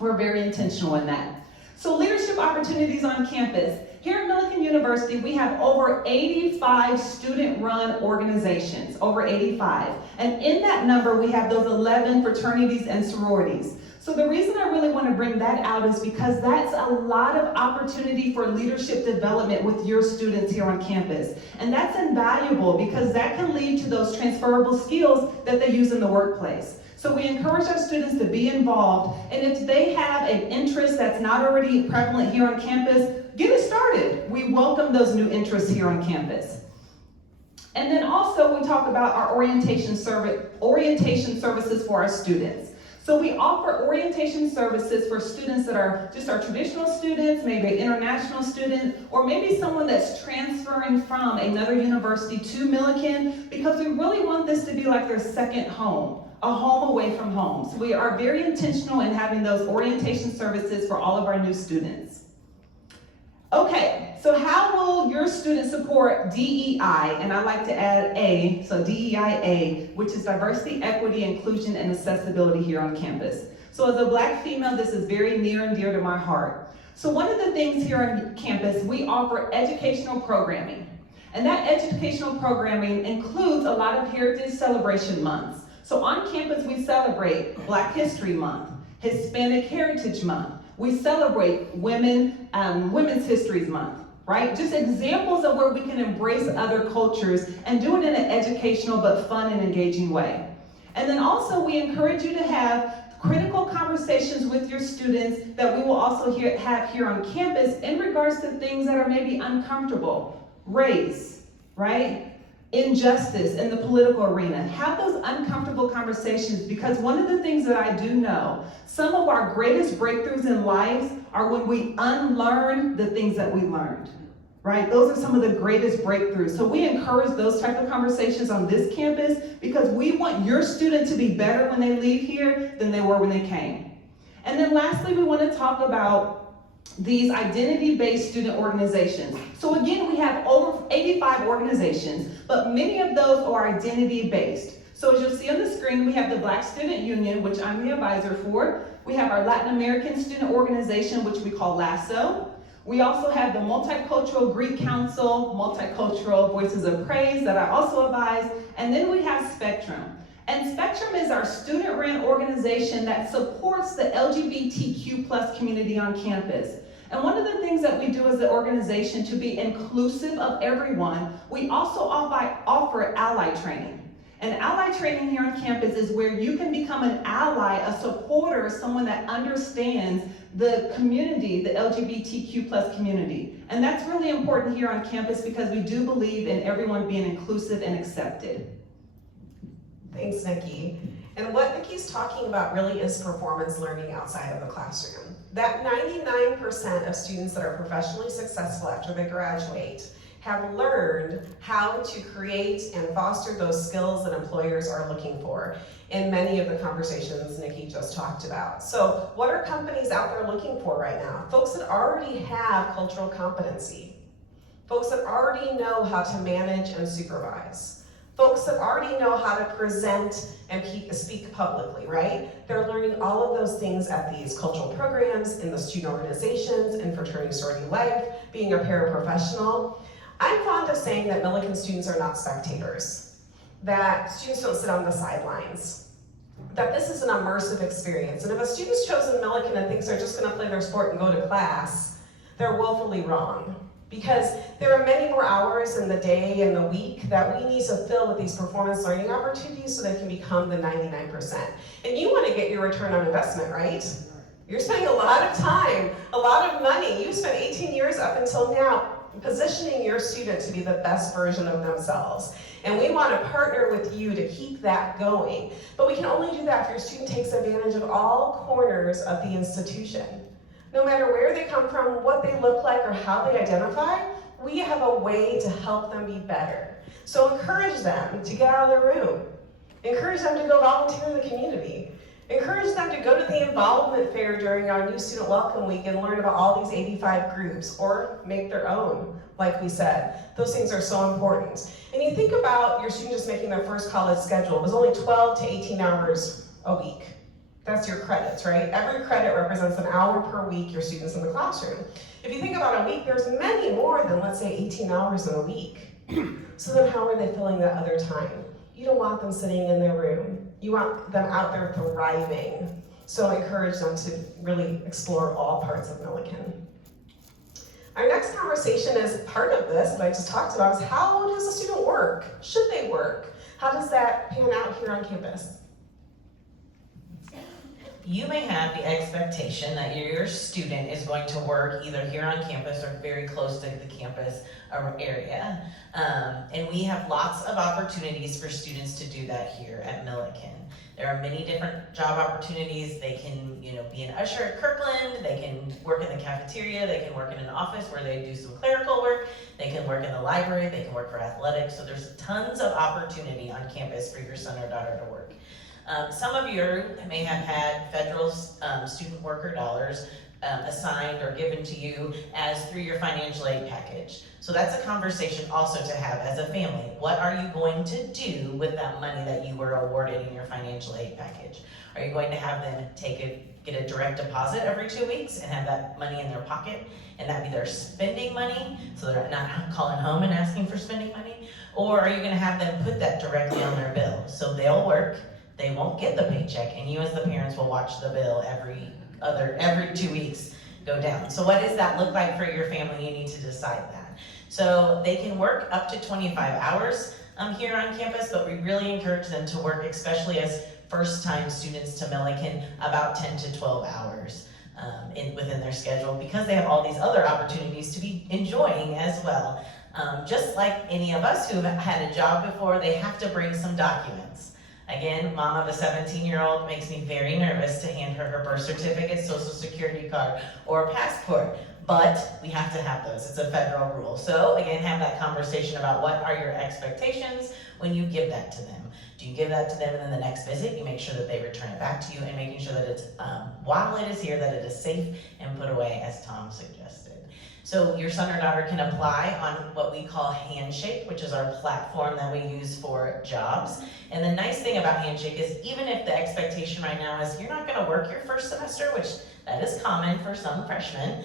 We're very intentional in that. So leadership opportunities on campus. Here at Millikan University, we have over 85 student-run organizations, over 85. And in that number, we have those 11 fraternities and sororities. So the reason I really want to bring that out is because that's a lot of opportunity for leadership development with your students here on campus. And that's invaluable because that can lead to those transferable skills that they use in the workplace. So we encourage our students to be involved, and if they have an interest that's not already prevalent here on campus, get it started. We welcome those new interests here on campus. And then also we talk about our orientation services for our students. So we offer orientation services for students that are just our traditional students, maybe an international student, or maybe someone that's transferring from another university to Millikan, because we really want this to be like their second home. A home away from home. So we are very intentional in having those orientation services for all of our new students. Okay, so how will your students support DEI? And I like to add A, so DEIA, which is diversity, equity, inclusion, and accessibility here on campus. So as a Black female, this is very near and dear to my heart. So one of the things here on campus, we offer educational programming. And that educational programming includes a lot of Heritage Celebration Months. So on campus, we celebrate Black History Month, Hispanic Heritage Month. We celebrate Women's History Month, right? Just examples of where we can embrace other cultures and do it in an educational but fun and engaging way. And then also we encourage you to have critical conversations with your students that we will also have here on campus in regards to things that are maybe uncomfortable. Race, right? Injustice in the political arena. Have those uncomfortable conversations, because one of the things that I do know, some of our greatest breakthroughs in life are when we unlearn the things that we learned, right? Those are some of the greatest breakthroughs. So we encourage those type of conversations on this campus because we want your student to be better when they leave here than they were when they came. And then lastly, we want to talk about these identity-based student organizations. So again, we have over 85 organizations, but many of those are identity-based. So as you'll see on the screen, we have the Black Student Union, which I'm the advisor for. We have our Latin American Student Organization, which we call LASSO. We also have the Multicultural Greek Council, Multicultural Voices of Praise that I also advise, and then we have Spectrum. And Spectrum is our student-run organization that supports the LGBTQ+ community on campus. And one of the things that we do as an organization to be inclusive of everyone, we also offer ally training. And ally training here on campus is where you can become an ally, a supporter, someone that understands the community, the LGBTQ+ community. And that's really important here on campus because we do believe in everyone being inclusive and accepted. Thanks, Nikki. And what Nikki's talking about really is performance learning outside of the classroom. That 99% of students that are professionally successful after they graduate have learned how to create and foster those skills that employers are looking for in many of the conversations Nikki just talked about. So what are companies out there looking for right now? Folks that already have cultural competency. Folks that already know how to manage and supervise. Folks that already know how to present and speak publicly, right? They're learning all of those things at these cultural programs, in the student organizations, in fraternity sorority life, being a paraprofessional. I'm fond of saying that Millikan students are not spectators, that students don't sit on the sidelines, that this is an immersive experience. And if a student's chosen Millikan and thinks they're just gonna play their sport and go to class, they're woefully wrong. Because there are many more hours in the day and the week that we need to fill with these performance learning opportunities so they can become the 99%. And you want to get your return on investment, right? You're spending a lot of time, a lot of money. You spent 18 years up until now positioning your student to be the best version of themselves. And we want to partner with you to keep that going. But we can only do that if your student takes advantage of all corners of the institution. No matter where they come from, what they look like, or how they identify, we have a way to help them be better. So encourage them to get out of their room. Encourage them to go volunteer in the community. Encourage them to go to the involvement fair during our new student welcome week and learn about all these 85 groups, or make their own, like we said. Those things are so important. And you think about your student just making their first college schedule. It was only 12 to 18 hours a week. That's your credits, right? Every credit represents an hour per week your student's in the classroom. If you think about a week, there's many more than, let's say, 18 hours in a week. So then how are they filling that other time? You don't want them sitting in their room. You want them out there thriving. So encourage them to really explore all parts of Milliken. Our next conversation is part of this that I just talked about is how does a student work? Should they work? How does that pan out here on campus? You may have the expectation that your student is going to work either here on campus or very close to the campus area. And we have lots of opportunities for students to do that here at Milliken. There are many different job opportunities. They can, be an usher at Kirkland. They can work in the cafeteria. They can work in an office where they do some clerical work. They can work in the library. They can work for athletics. So there's tons of opportunity on campus for your son or daughter to work. Some of you may have had federal student worker dollars assigned or given to you as through your financial aid package. So that's a conversation also to have as a family. What are you going to do with that money that you were awarded in your financial aid package? Are you going to have them get a direct deposit every 2 weeks and have that money in their pocket and that be their spending money so they're not calling home and asking for spending money? Or are you going to have them put that directly on their bill? So they'll work, they won't get the paycheck, and you as the parents will watch the bill every 2 weeks go down. So what does that look like for your family? You need to decide that. So they can work up to 25 hours here on campus, but we really encourage them to work, especially as first-time students to Milliken, about 10 to 12 hours within their schedule because they have all these other opportunities to be enjoying as well. Just like any of us who have had a job before, they have to bring some documents. Again, mom of a 17-year-old makes me very nervous to hand her birth certificate, social security card, or a passport. But we have to have those. It's a federal rule. So again, have that conversation about what are your expectations when you give that to them. Do you give that to them and then the next visit you make sure that they return it back to you and making sure that it's, while it is here, that it is safe and put away as Tom suggested. So your son or daughter can apply on what we call Handshake, which is our platform that we use for jobs. And the nice thing about Handshake is even if the expectation right now is you're not gonna work your first semester, which that is common for some freshmen,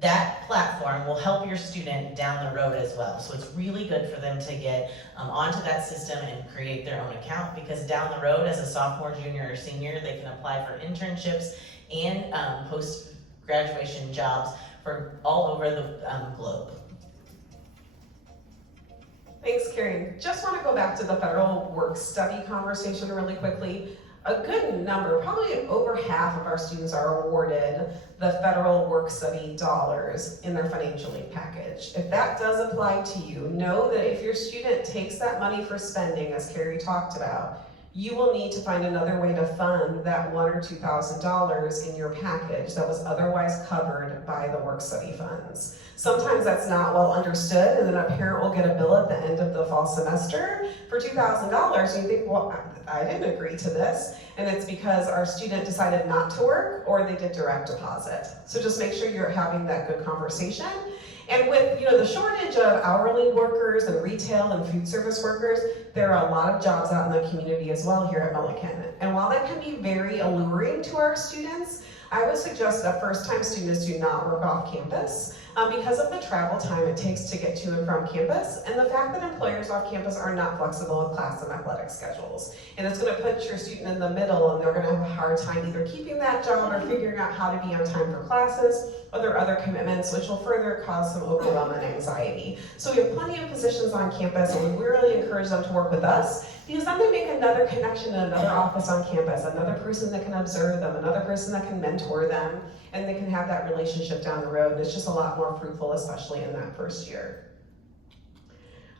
that platform will help your student down the road as well. So it's really good for them to get onto that system and create their own account because down the road as a sophomore, junior, or senior, they can apply for internships and post-graduation jobs for all over the globe. Thanks, Karen. Just want to go back to the federal work study conversation really quickly. A good number, probably over half of our students are awarded the federal work study dollars in their financial aid package. If that does apply to you, know that if your student takes that money for spending, as Carrie talked about, you will need to find another way to fund that $1,000 or $2,000 in your package that was otherwise covered by the work study funds. Sometimes that's not well understood, and then a parent will get a bill at the end of the fall semester for $2,000, and you think, well, I didn't agree to this, and it's because our student decided not to work or they did direct deposit. So just make sure you're having that good conversation. And with the shortage of hourly workers and retail and food service workers, there are a lot of jobs out in the community as well here at Milliken. And while that can be very alluring to our students, I would suggest that first-time students do not work off campus because of the travel time it takes to get to and from campus and the fact that employers off campus are not flexible with class and athletic schedules. And it's going to put your student in the middle and they're going to have a hard time either keeping that job or figuring out how to be on time for classes or their other commitments, which will further cause some overwhelm and anxiety. So we have plenty of positions on campus and we really encourage them to work with us because then they make another connection in another office on campus, another person that can observe them, another person that can mentor them, and they can have that relationship down the road. And it's just a lot more fruitful, especially in that first year.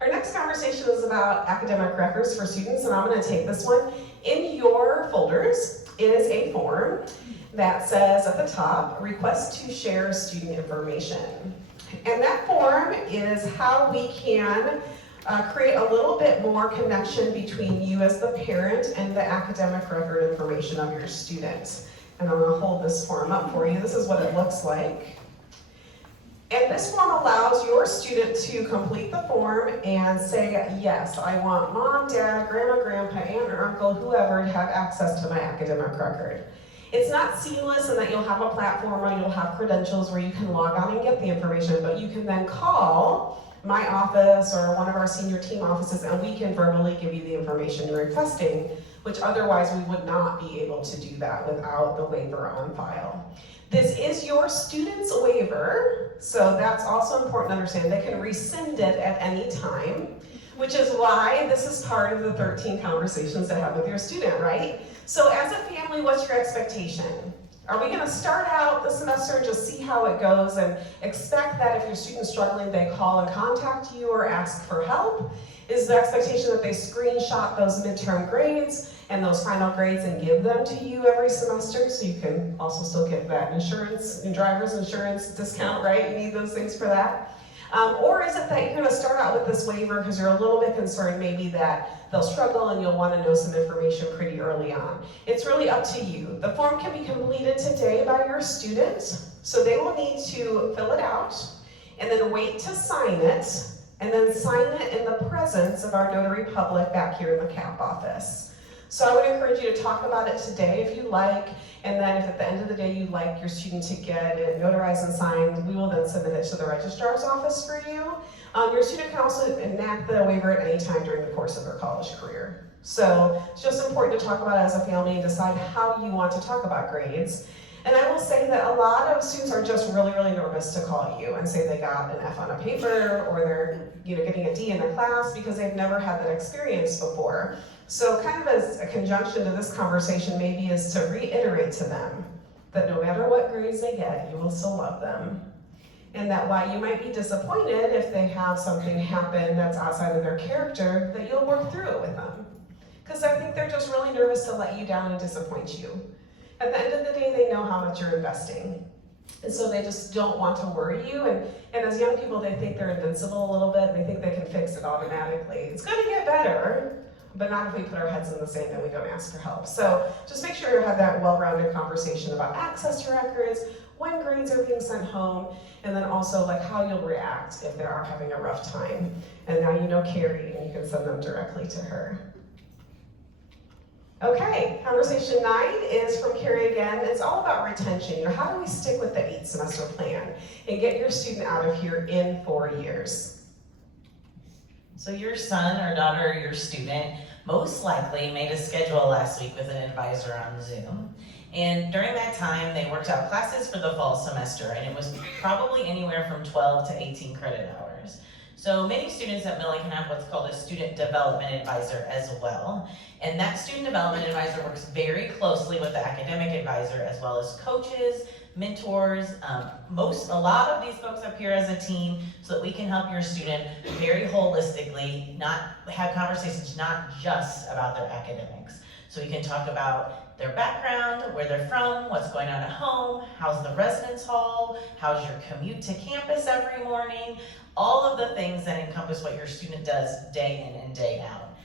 Our next conversation is about academic records for students, and I'm going to take this one. In your folders is a form that says at the top, request to share student information. And that form is how we can create a little bit more connection between you as the parent and the academic record information of your student. And I'm going to hold this form up for you. This is what it looks like. And this form allows your student to complete the form and say, yes, I want mom, dad, grandma, grandpa, aunt, or uncle, whoever, to have access to my academic record. It's not seamless in that you'll have a platform or you'll have credentials where you can log on and get the information, but you can then call my office or one of our senior team offices and we can verbally give you the information you're requesting, which otherwise we would not be able to do that without the waiver on file. This is your student's waiver, so that's also important to understand. They can rescind it at any time, which is why this is part of the 13 conversations to have with your student, right? So as a family, what's your expectation? Are we gonna start out the semester and just see how it goes and expect that if your student's struggling, they call and contact you or ask for help? Is the expectation that they screenshot those midterm grades and those final grades and give them to you every semester so you can also still get that insurance and driver's insurance discount, right? You need those things for that. Or is it that you're gonna start out with this waiver because you're a little bit concerned maybe that they'll struggle and you'll wanna know some information pretty early on. It's really up to you. The form can be completed today by your students, so they will need to fill it out and then wait to sign it, and then sign it in the presence of our notary public back here in the CAP office. So I would encourage you to talk about it today if you like, and then if at the end of the day you'd like your student to get it notarized and signed, we will then submit it to the registrar's office for you. Your student can also enact the waiver at any time during the course of their college career. So it's just important to talk about it as a family and decide how you want to talk about grades. And I will say that a lot of students are just really, really nervous to call you and say they got an F on a paper or they're getting a D in a class because they've never had that experience before. So kind of as a conjunction to this conversation maybe is to reiterate to them that no matter what grades they get, you will still love them. And that while you might be disappointed if they have something happen that's outside of their character, that you'll work through it with them. Because I think they're just really nervous to let you down and disappoint you. At the end of the day, they know how much you're investing. And so they just don't want to worry you. And as young people, they think they're invincible a little bit. They think they can fix it automatically. It's going to get better, but not if we put our heads in the sand and we don't ask for help. So just make sure you have that well-rounded conversation about access to records, when grades are being sent home, and then also like how you'll react if they are having a rough time. And now you know Carrie and you can send them directly to her. Okay, conversation 9 is from Carrie again. It's all about retention. How do we stick with the 8-semester plan and get your student out of here in 4 years? So your son or daughter or your student most likely made a schedule last week with an advisor on Zoom. And during that time, they worked out classes for the fall semester, and it was probably anywhere from 12 to 18 credit hours. So many students at Millikan have what's called a student development advisor as well. And that student development advisor works very closely with the academic advisor as well as coaches, mentors, a lot of these folks up here as a team so that we can help your student very holistically, not have conversations not just about their academics. So we can talk about their background, where they're from, what's going on at home, how's the residence hall, how's your commute to campus every morning, all of the things that encompass what your student does day in and day out.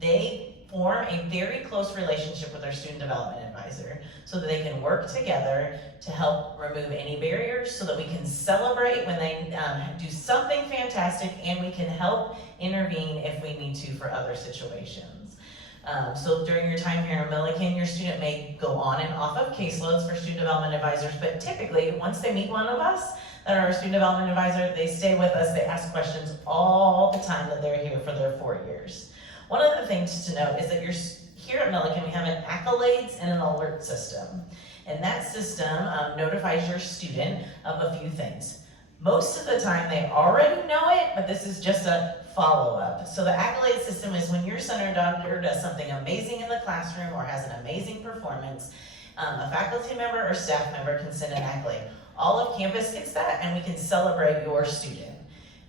They form a very close relationship with their student development advisor so that they can work together to help remove any barriers so that we can celebrate when they do something fantastic and we can help intervene if we need to for other situations. So during your time here in Millikan, your student may go on and off of caseloads for student development advisors, but typically once they meet one of us that are our student development advisor, they stay with us, they ask questions all the time that they're here for their 4 years. One of the things to note is that here at Millikan, we have an accolades and an alert system. And that system notifies your student of a few things. Most of the time they already know it, but this is just a follow-up. So the accolade system is when your son or daughter does something amazing in the classroom or has an amazing performance, a faculty member or staff member can send an accolade. All of campus gets that and we can celebrate your student.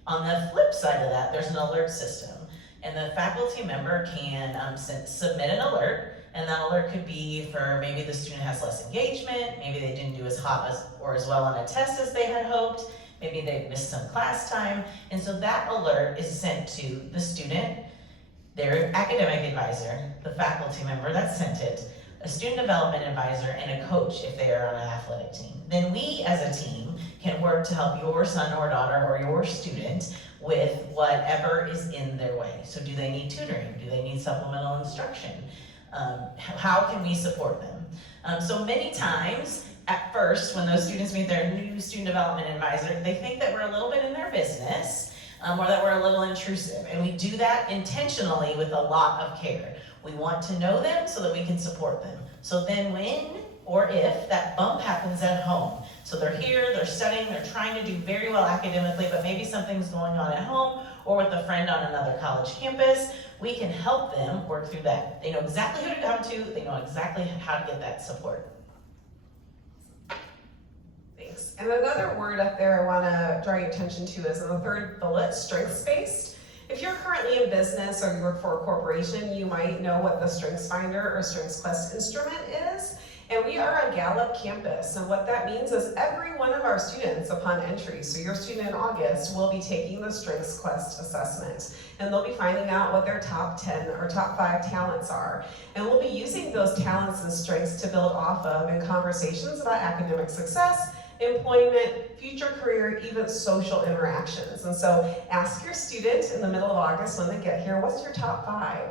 On the flip side of that, there's an alert system. And the faculty member can submit an alert, and that alert could be for maybe the student has less engagement, maybe they didn't do as hot or as well on a test as they had hoped, maybe they missed some class time, and so that alert is sent to the student, their academic advisor, the faculty member that sent it, a student development advisor, and a coach if they are on an athletic team. Then we as a team can work to help your son or daughter or your student with whatever is in their way. So do they need tutoring? Do they need supplemental instruction? How can we support them? So many times, at first, when those students meet their new student development advisor, they think that we're a little bit in their business, or that we're a little intrusive. And we do that intentionally with a lot of care. We want to know them so that we can support them. So then when or if that bump happens at home, so they're here, they're studying, they're trying to do very well academically, but maybe something's going on at home or with a friend on another college campus, we can help them work through that. They know exactly who to come to, they know exactly how to get that support. Thanks. And another word up there I want to draw your attention to is in the third bullet, strengths-based. If you're currently in business or you work for a corporation, you might know what the StrengthsFinder or StrengthsQuest instrument is. And we are a Gallup campus, and what that means is every one of our students upon entry, so your student in August, will be taking the StrengthsQuest assessment, and they'll be finding out what their top 10 or top 5 talents are. And we'll be using those talents and strengths to build off of in conversations about academic success, employment, future career, even social interactions. And so ask your student in the middle of August when they get here, what's your top 5?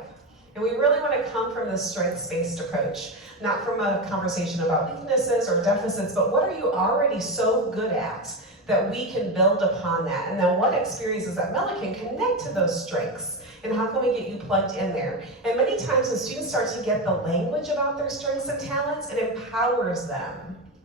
And we really want to come from this strengths-based approach, not from a conversation about weaknesses or deficits, but what are you already so good at that we can build upon that? And then what experiences at Millikan connect to those strengths? And how can we get you plugged in there? And many times when students start to get the language about their strengths and talents, it empowers them.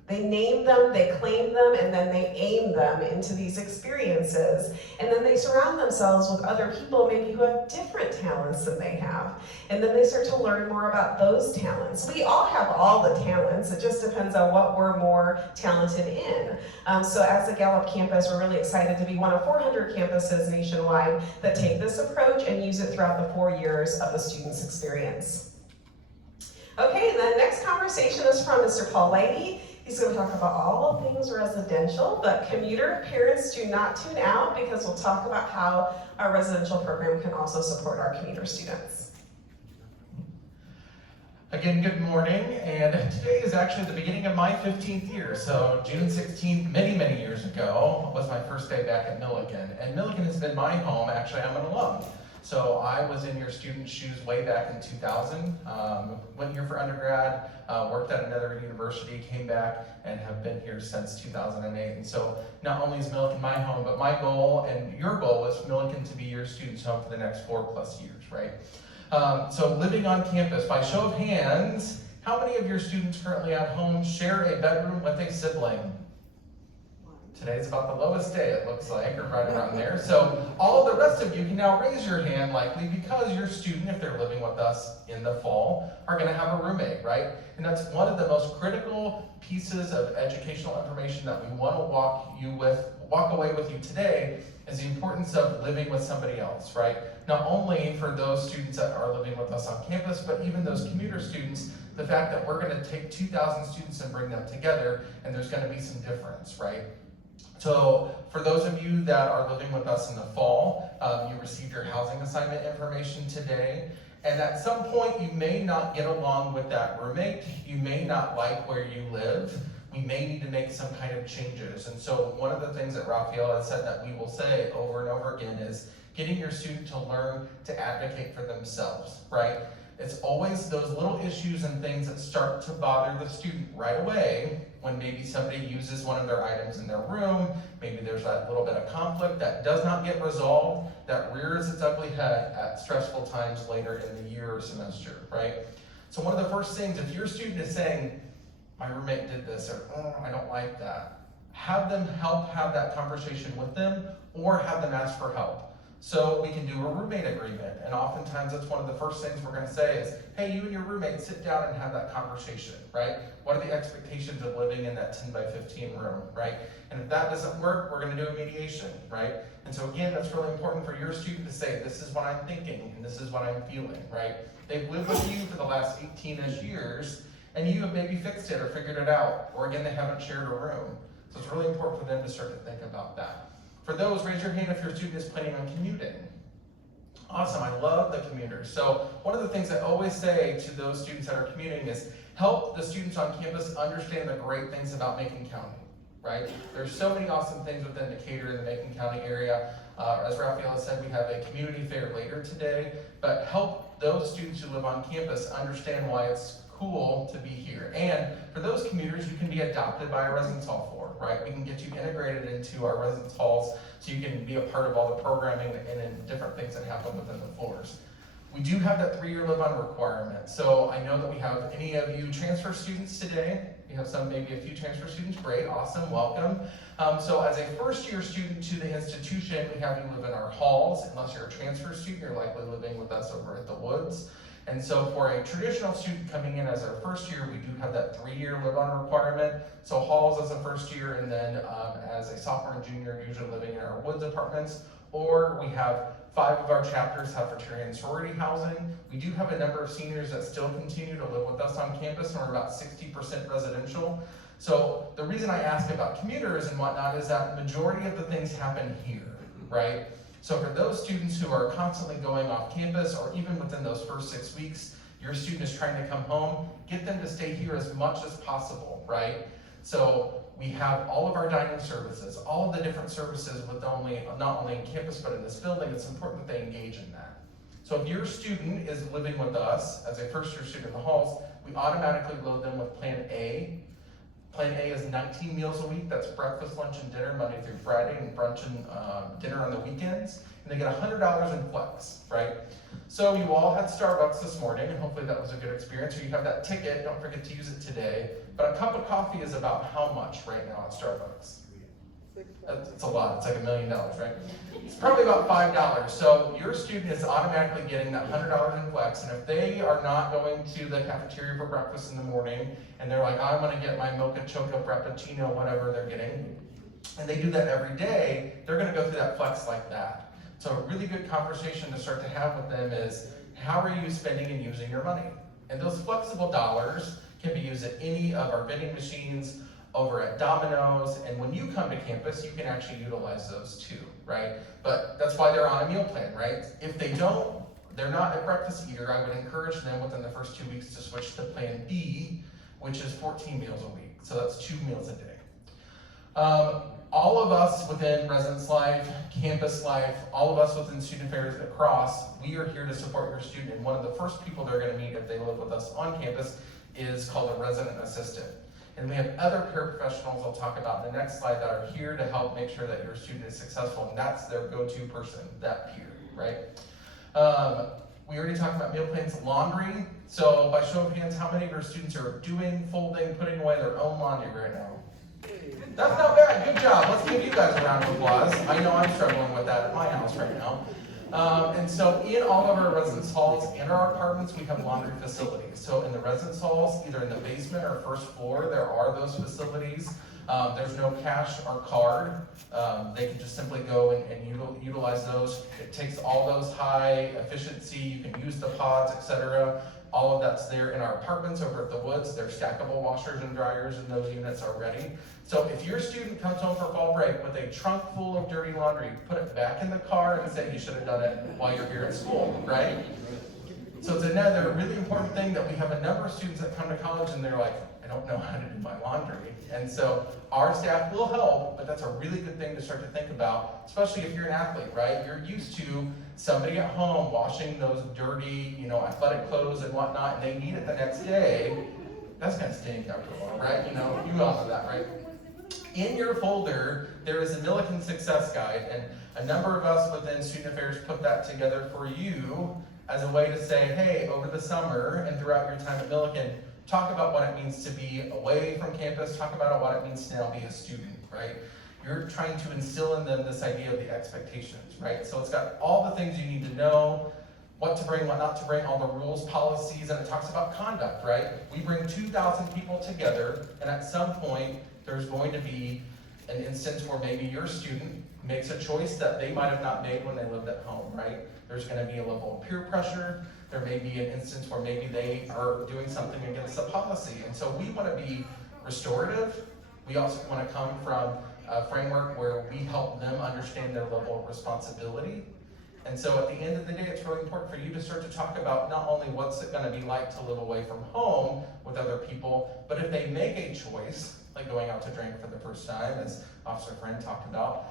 They name them, they claim them, and then they aim them into these experiences. And then they surround themselves with other people maybe who have different talents than they have. And then they start to learn more about those talents. We all have all the talents, it just depends on what we're more talented in. So as a Gallup campus, we're really excited to be one of 400 campuses nationwide that take this approach and use it throughout the 4 years of the student's experience. Okay, the next conversation is from Mr. Paul Leidy. He's going to talk about all things residential, but commuter parents do not tune out because we'll talk about how our residential program can also support our commuter students. Again, good morning, and today is actually the beginning of my 15th year. So June 16th, many years ago, was my first day back at Millikan. And Millikan has been my home. Actually, I'm an alum. So I was in your student shoes way back in 2000, went here for undergrad, worked at another university, came back, and have been here since 2008. And so not only is Millikan my home, but my goal and your goal is Millikan to be your student's home for the next 4+ years, right? So living on campus, by show of hands, how many of your students currently at home share a bedroom with a sibling? Today's about the lowest day, it looks like, or right around there. So all of the rest of you can now raise your hand likely because your student, if they're living with us in the fall, are gonna have a roommate, right? And that's one of the most critical pieces of educational information that we wanna walk away with you today is the importance of living with somebody else, right? Not only for those students that are living with us on campus, but even those commuter students, the fact that we're gonna take 2,000 students and bring them together, and there's gonna be some difference, right? So for those of you that are living with us in the fall, you received your housing assignment information today. And at some point you may not get along with that roommate. You may not like where you live. We may need to make some kind of changes. And so one of the things that Raphael has said that we will say over and over again is getting your student to learn to advocate for themselves, right? It's always those little issues and things that start to bother the student right away when maybe somebody uses one of their items in their room, maybe there's that little bit of conflict that does not get resolved, that rears its ugly head at stressful times later in the year or semester, right? So one of the first things, if your student is saying, my roommate did this, or I don't like that, have them help have that conversation with them, or have them ask for help. So we can do a roommate agreement, and oftentimes that's one of the first things we're gonna say is, hey, you and your roommate sit down and have that conversation, right? What are the expectations of living in that 10 by 15 room, right? And if that doesn't work, we're gonna do a mediation, right? And so again, that's really important for your student to say, this is what I'm thinking, and this is what I'm feeling, right? They've lived with you for the last 18-ish years, and you have maybe fixed it or figured it out, or again, they haven't shared a room. So it's really important for them to start to think about that. For those, raise your hand if your student is planning on commuting. Awesome, I love the commuters. So one of the things I always say to those students that are commuting is help the students on campus understand the great things about Macon County, right? There's so many awesome things within Decatur and the Macon County area. As Raphael said, we have a community fair later today, but help those students who live on campus understand why it's cool to be here. And for those commuters, you can be adopted by a residence hall for, right? We can get you integrated into our residence halls so you can be a part of all the programming and different things that happen within the floors. We do have that 3-year live-on requirement. So I know that we have any of you transfer students today. We have some, maybe a few transfer students. Great, awesome, welcome. So as a first-year student to the institution, we have you live in our halls. Unless you're a transfer student, you're likely living with us over at the Woods. And so for a traditional student coming in as our first year, we do have that 3-year live-on requirement. So halls as a first year, and then as a sophomore and junior, usually living in our Woods apartments. Or we have 5 of our chapters have fraternity and sorority housing. We do have a number of seniors that still continue to live with us on campus, and we're about 60% residential. So the reason I ask about commuters and whatnot is that the majority of the things happen here, right? So for those students who are constantly going off campus, or even within those first 6 weeks, your student is trying to come home, get them to stay here as much as possible, right? So we have all of our dining services, all of the different services with not only in campus, but in this building. It's important that they engage in that. So if your student is living with us as a first-year student in the halls, we automatically load them with Plan A. Plan A is 19 meals a week. That's breakfast, lunch, and dinner Monday through Friday, and brunch and dinner on the weekends. And they get $100 in flex, right? So you all had Starbucks this morning, and hopefully that was a good experience. Or you have that ticket, don't forget to use it today. But a cup of coffee is about how much right now at Starbucks? It's a lot, it's like $1 million, right? It's probably about $5. So your student is automatically getting that $100 in flex, and if they are not going to the cafeteria for breakfast in the morning, and they're like, I'm gonna get my mocha choco frappuccino, whatever they're getting, and they do that every day, they're gonna go through that flex like that. So a really good conversation to start to have with them is, how are you spending and using your money? And those flexible dollars can be used at any of our vending machines, over at Domino's, and when you come to campus, you can actually utilize those too, right? But that's why they're on a meal plan, right? If they're not a breakfast eater, I would encourage them within the first 2 weeks to switch to Plan B, which is 14 meals a week. So that's 2 meals a day. All of us within residence life, campus life, all of us within student affairs across, we are here to support your student. And one of the first people they're going to meet if they live with us on campus is called a resident assistant. And we have other paraprofessionals I'll talk about in the next slide that are here to help make sure that your student is successful, and that's their go-to person, that peer, right? We already talked about meal plans, laundry. So by show of hands, how many of your students are doing, folding, putting away their own laundry right now? That's not bad, good job. Let's give you guys a round of applause. I know I'm struggling with that at my house right now. And so in all of our residence halls and our apartments, we have laundry facilities. So in the residence halls, either in the basement or first floor, there are those facilities. There's no cash or card. They can just simply go and utilize those. It takes all those high efficiency, you can use the pods, etc. All of that's there in our apartments over at the Woods. There's stackable washers and dryers in those units already. So if your student comes home for fall break with a trunk full of dirty laundry, put it back in the car and say you should have done it while you're here at school, right? So it's another really important thing that we have a number of students that come to college and they're like, I don't know how to do my laundry. And so our staff will help, but that's a really good thing to start to think about, especially if you're an athlete, right? You're used to somebody at home washing those dirty, athletic clothes and whatnot, and they need it the next day. That's gonna stink after a while, right? You all know that, right? In your folder, there is a Milliken Success Guide, and a number of us within Student Affairs put that together for you as a way to say, hey, over the summer and throughout your time at Milliken, talk about what it means to be away from campus, talk about what it means to now be a student, right? You're trying to instill in them this idea of the expectations, right? So it's got all the things you need to know, what to bring, what not to bring, all the rules, policies, and it talks about conduct, right? We bring 2,000 people together, and at some point, there's going to be an instance where maybe your student makes a choice that they might have not made when they lived at home, right? There's going to be a level of peer pressure. There may be an instance where maybe they are doing something against the policy. And so we want to be restorative. We also want to come from a framework where we help them understand their level of responsibility. And so at the end of the day, it's really important for you to start to talk about not only what's it gonna be like to live away from home with other people, but if they make a choice, like going out to drink for the first time, as Officer Friend talked about,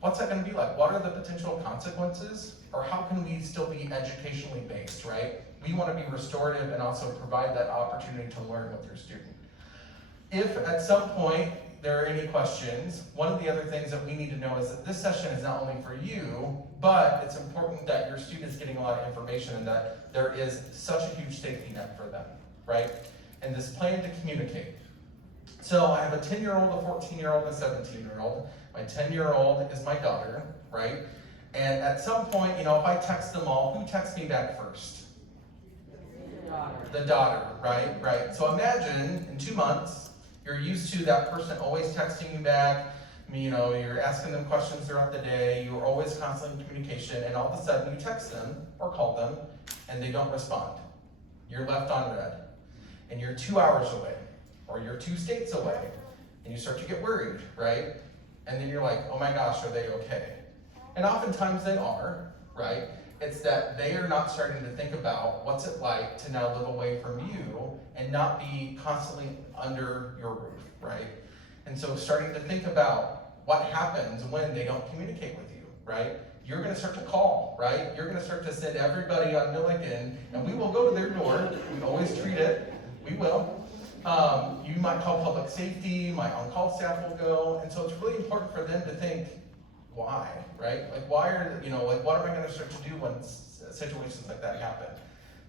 what's that gonna be like? What are the potential consequences? Or how can we still be educationally based, right? We wanna be restorative and also provide that opportunity to learn with your student. If at some point there are any questions, one of the other things that we need to know is that this session is not only for you, but it's important that your student is getting a lot of information and that there is such a huge safety net for them, right? And this plan to communicate. So I have a 10-year-old, a 14-year-old, and a 17-year-old. My 10-year-old is my daughter, right? And at some point, if I text them all, who texts me back first? The daughter, right? So imagine in 2 months, you're used to that person always texting you back, you're asking them questions throughout the day, you're always constantly in communication, and all of a sudden you text them or call them, and they don't respond. You're left on red, and you're 2 hours away, or you're 2 states away, and you start to get worried, right? And then you're like, oh my gosh, are they okay? And oftentimes they are, right? It's that they are not starting to think about what's it like to now live away from you and not be constantly under your roof, right? And so starting to think about what happens when they don't communicate with you, right? You're gonna start to call, right? You're gonna start to send everybody on Milliken, and we will go to their door. We always treat it, we will. You might call public safety, my on-call staff will go, and so it's really important for them to think, why, right? Like what am I gonna start to do when situations like that happen?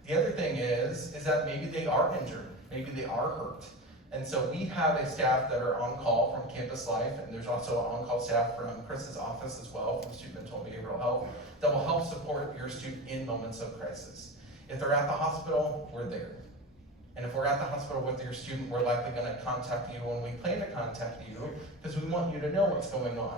The other thing is that maybe they are injured, maybe they are hurt. And so we have a staff that are on call from Campus Life, and there's also an on-call staff from Chris's office as well, from Student Mental and Behavioral Health, that will help support your student in moments of crisis. If they're at the hospital, we're there. And if we're at the hospital with your student, we're likely gonna contact you when we plan to contact you, because we want you to know what's going on.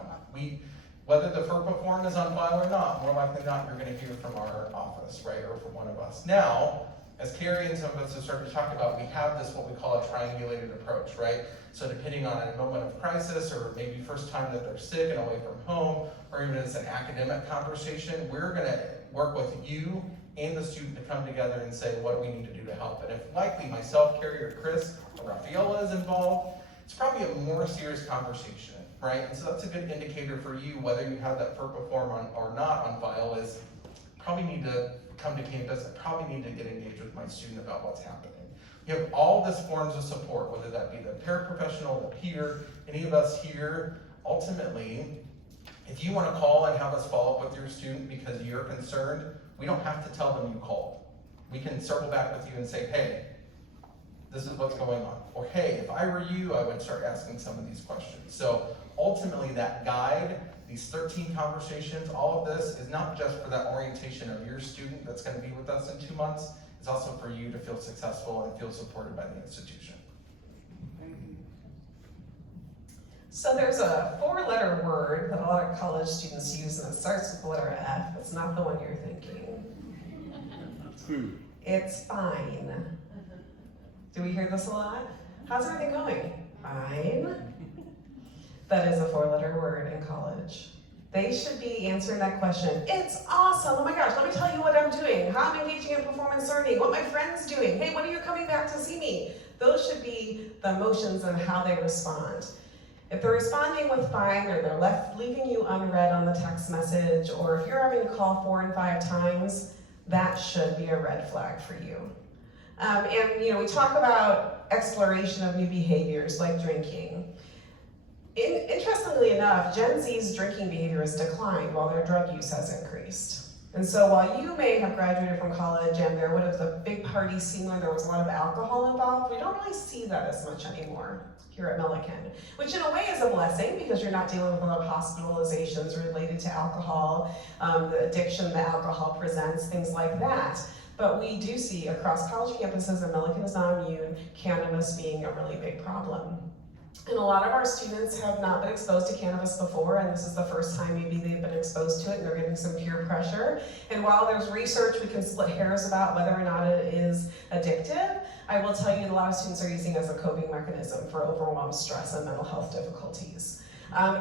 Whether the FERPA form is on file or not, more likely than not, you're gonna hear from our office, right, or from one of us. Now, as Carrie and some of us have started to talk about, we have this, what we call a triangulated approach, right? So depending on a moment of crisis, or maybe first time that they're sick and away from home, or even as an academic conversation, we're gonna work with you and the student to come together and say, what do we need to do to help? And if likely myself, Carrie, or Chris, or Rafaela is involved, it's probably a more serious conversation. Right? And so that's a good indicator for you whether you have that FERPA form or not on file is probably need to come to campus. I probably need to get engaged with my student about what's happening. You have all these forms of support, whether that be the paraprofessional, the peer, any of us here. Ultimately, if you want to call and have us follow up with your student because you're concerned, we don't have to tell them you called. We can circle back with you and say, hey, this is what's going on. Or hey, if I were you, I would start asking some of these questions. So ultimately that guide, these 13 conversations, all of this is not just for that orientation of your student that's gonna be with us in 2 months, it's also for you to feel successful and feel supported by the institution. So there's a 4-letter word that a lot of college students use, and it starts with the letter F. It's not the one you're thinking. It's fine. Do we hear this a lot? How's everything going? Fine. That is a 4-letter word in college. They should be answering that question. It's awesome. Oh my gosh, let me tell you what I'm doing, how I'm engaging in performance learning, what my friend's doing. Hey, when are you coming back to see me? Those should be the emotions and how they respond. If they're responding with fine, or they're leaving you unread on the text message, or if you're having to call 4 and 5 times, that should be a red flag for you. And we talk about exploration of new behaviors like drinking. Interestingly enough, Gen Z's drinking behavior has declined while their drug use has increased. And so while you may have graduated from college and there would have the big party scene where there was a lot of alcohol involved, we don't really see that as much anymore here at Milliken, which in a way is a blessing because you're not dealing with a lot of hospitalizations related to alcohol, the addiction that alcohol presents, things like that. But we do see across college campuses, and Milliken is not immune, cannabis being a really big problem. And a lot of our students have not been exposed to cannabis before, and this is the first time maybe they've been exposed to it, and they're getting some peer pressure. And while there's research, we can split hairs about whether or not it is addictive. I will tell you that a lot of students are using it as a coping mechanism for overwhelmed stress and mental health difficulties.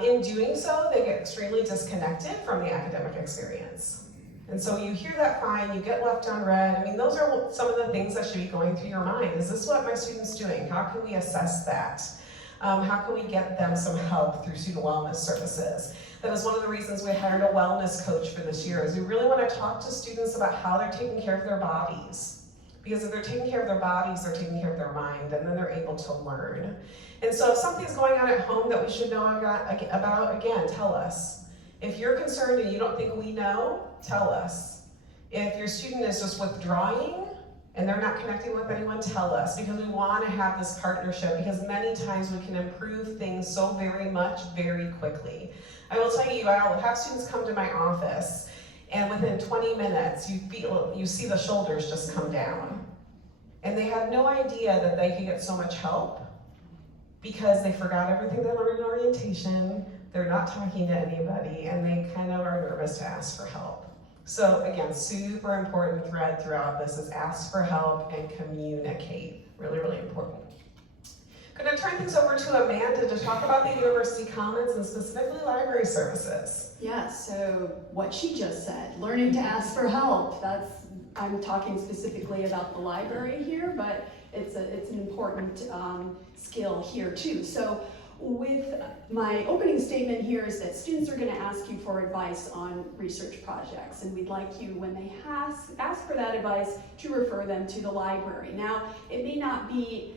In doing so, they get extremely disconnected from the academic experience. And so you hear that fine, you get left on red. I mean, those are some of the things that should be going through your mind. Is this what my student's doing? How can we assess that? How can we get them some help through student wellness services? That is one of the reasons we hired a wellness coach for this year, is we really want to talk to students about how they're taking care of their bodies. Because if they're taking care of their bodies, they're taking care of their mind, and then they're able to learn. And so if something's going on at home that we should know about, again, tell us. If you're concerned and you don't think we know, tell us. If your student is just withdrawing and they're not connecting with anyone, tell us, because we want to have this partnership, because many times we can improve things so very much, very quickly. I will tell you, I'll have students come to my office, and within 20 minutes, you see the shoulders just come down. And they have no idea that they can get so much help, because they forgot everything they learned in orientation, they're not talking to anybody, and they kind of are nervous to ask for help. So again, super important thread throughout this is ask for help and communicate. Really, really important. Gonna turn things over to Amanda to talk about the University Commons and specifically library services. Yeah, so what she just said, learning to ask for help, I'm talking specifically about the library here, but it's an important skill here too. So with my opening statement here is that students are going to ask you for advice on research projects, and we'd like you, when they ask for that advice, to refer them to the library. Now, it may not be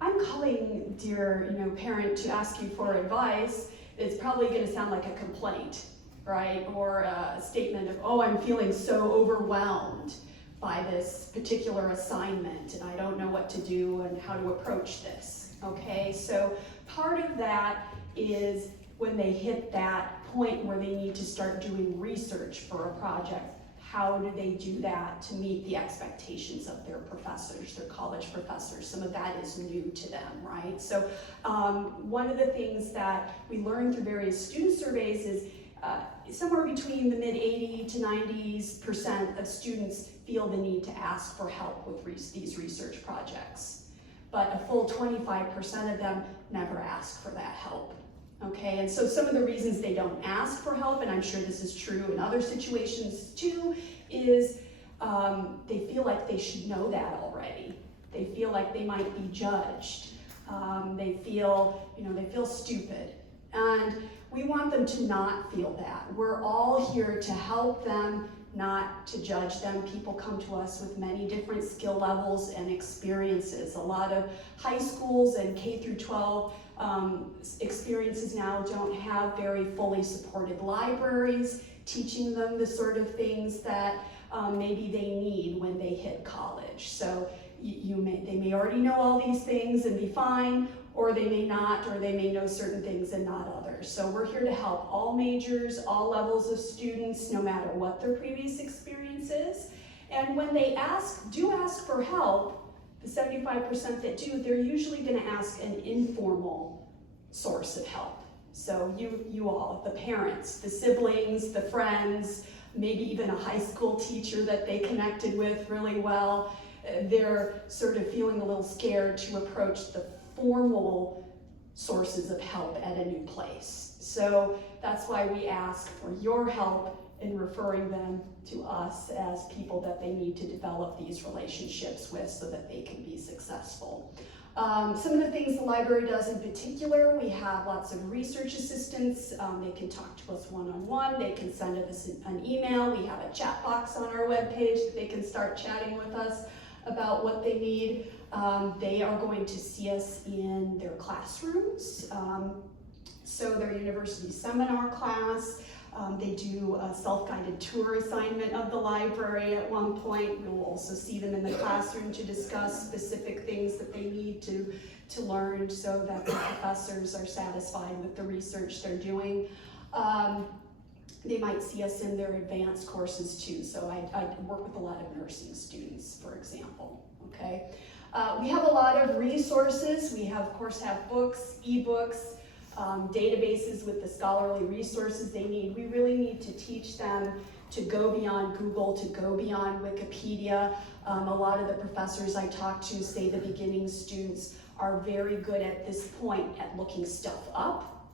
I'm calling dear parent to ask you for advice. It's probably going to sound like a complaint, right? Or a statement of, oh, I'm feeling so overwhelmed by this particular assignment, and I don't know what to do and how to approach this, okay? So part of that is when they hit that point where they need to start doing research for a project, how do they do that to meet the expectations of their professors, their college professors? Some of that is new to them, right? So one of the things that we learned through various student surveys is somewhere between the mid 80 to 90% of students feel the need to ask for help with these research projects. But a full 25% of them never ask for that help. Okay, and so some of the reasons they don't ask for help, and I'm sure this is true in other situations too, is they feel like they should know that already. They feel like they might be judged. They feel stupid. And we want them to not feel that. We're all here to help them, not to judge them. People come to us with many different skill levels and experiences. A lot of high schools and K through 12 experiences now don't have very fully supported libraries, teaching them the sort of things that maybe they need when they hit college. So they may already know all these things and be fine, or they may not, or they may know certain things and not others. So we're here to help all majors, all levels of students, no matter what their previous experience is. And when they do ask for help, the 75% that do, they're usually going to ask an informal source of help. So you all, the parents, the siblings, the friends, maybe even a high school teacher that they connected with really well, they're sort of feeling a little scared to approach the formal sources of help at a new place. So that's why we ask for your help in referring them to us as people that they need to develop these relationships with so that they can be successful. Some of the things the library does in particular, we have lots of research assistants. They can talk to us one-on-one. They can send us an email. We have a chat box on our webpage that they can start chatting with us about what they need. They are going to see us in their classrooms. So their university seminar class, they do a self-guided tour assignment of the library at one point. We'll also see them in the classroom to discuss specific things that they need to learn so that the professors are satisfied with the research they're doing. They might see us in their advanced courses too. So I work with a lot of nursing students, for example, okay? We have a lot of resources. We of course have books, ebooks, databases with the scholarly resources they need. We really need to teach them to go beyond Google, to go beyond Wikipedia. A lot of the professors I talk to say the beginning students are very good at this point at looking stuff up,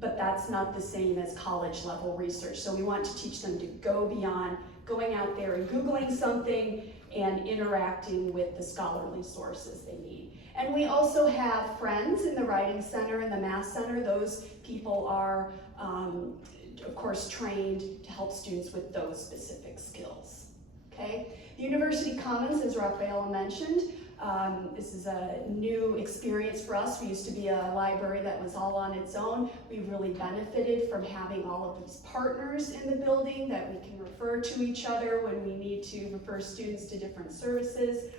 but that's not the same as college level research. So we want to teach them to go beyond going out there and Googling something and interacting with the scholarly sources they need. And we also have friends in the Writing Center and the Math Center. Those people are, of course, trained to help students with those specific skills, okay? The University Commons, as Rafaela mentioned, this is a new experience for us. We used to be a library that was all on its own. We really benefited from having all of these partners in the building that we can refer to each other when we need to refer students to different services.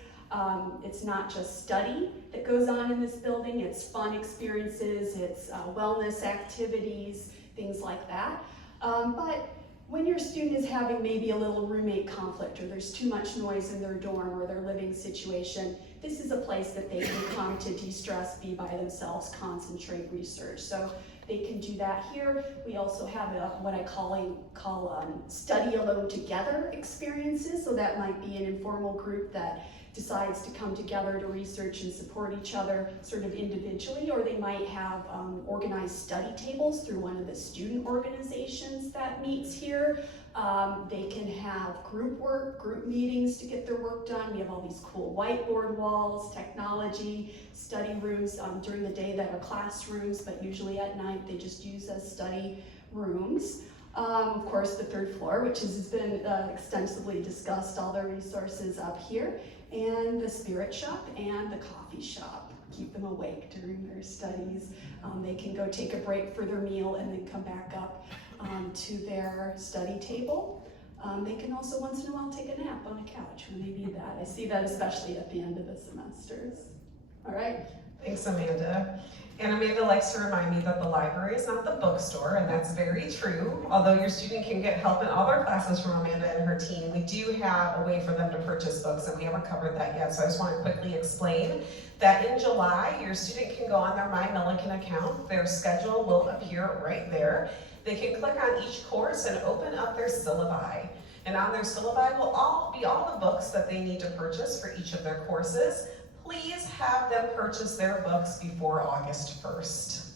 It's not just study that goes on in this building, it's fun experiences, it's wellness activities, things like that. But when your student is having maybe a little roommate conflict, or there's too much noise in their dorm or their living situation, this is a place that they can come to de-stress, be by themselves, concentrate, research. So they can do that here. We also have what I call study alone together experiences. So that might be an informal group that decides to come together to research and support each other sort of individually, or they might have organized study tables through one of the student organizations that meets here. They can have group work, group meetings to get their work done. We have all these cool whiteboard walls, technology, study rooms during the day that are classrooms, but usually at night they just use as study rooms. Of course, the third floor, which has been extensively discussed, all the resources up here, and the spirit shop and the coffee shop. Keep them awake during their studies. They can go take a break for their meal and then come back up to their study table. They can also once in a while take a nap on a couch when they need that. I see that especially at the end of the semesters. All right? Thanks, Amanda. And Amanda likes to remind me that the library is not the bookstore, and that's very true. Although your student can get help in all their classes from Amanda and her team, we do have a way for them to purchase books, and we haven't covered that yet. So I just want to quickly explain that in July, your student can go on their My Milliken account. Their schedule will appear right there. They can click on each course and open up their syllabi. And on their syllabi will be all the books that they need to purchase for each of their courses. Please have them purchase their books before August 1st.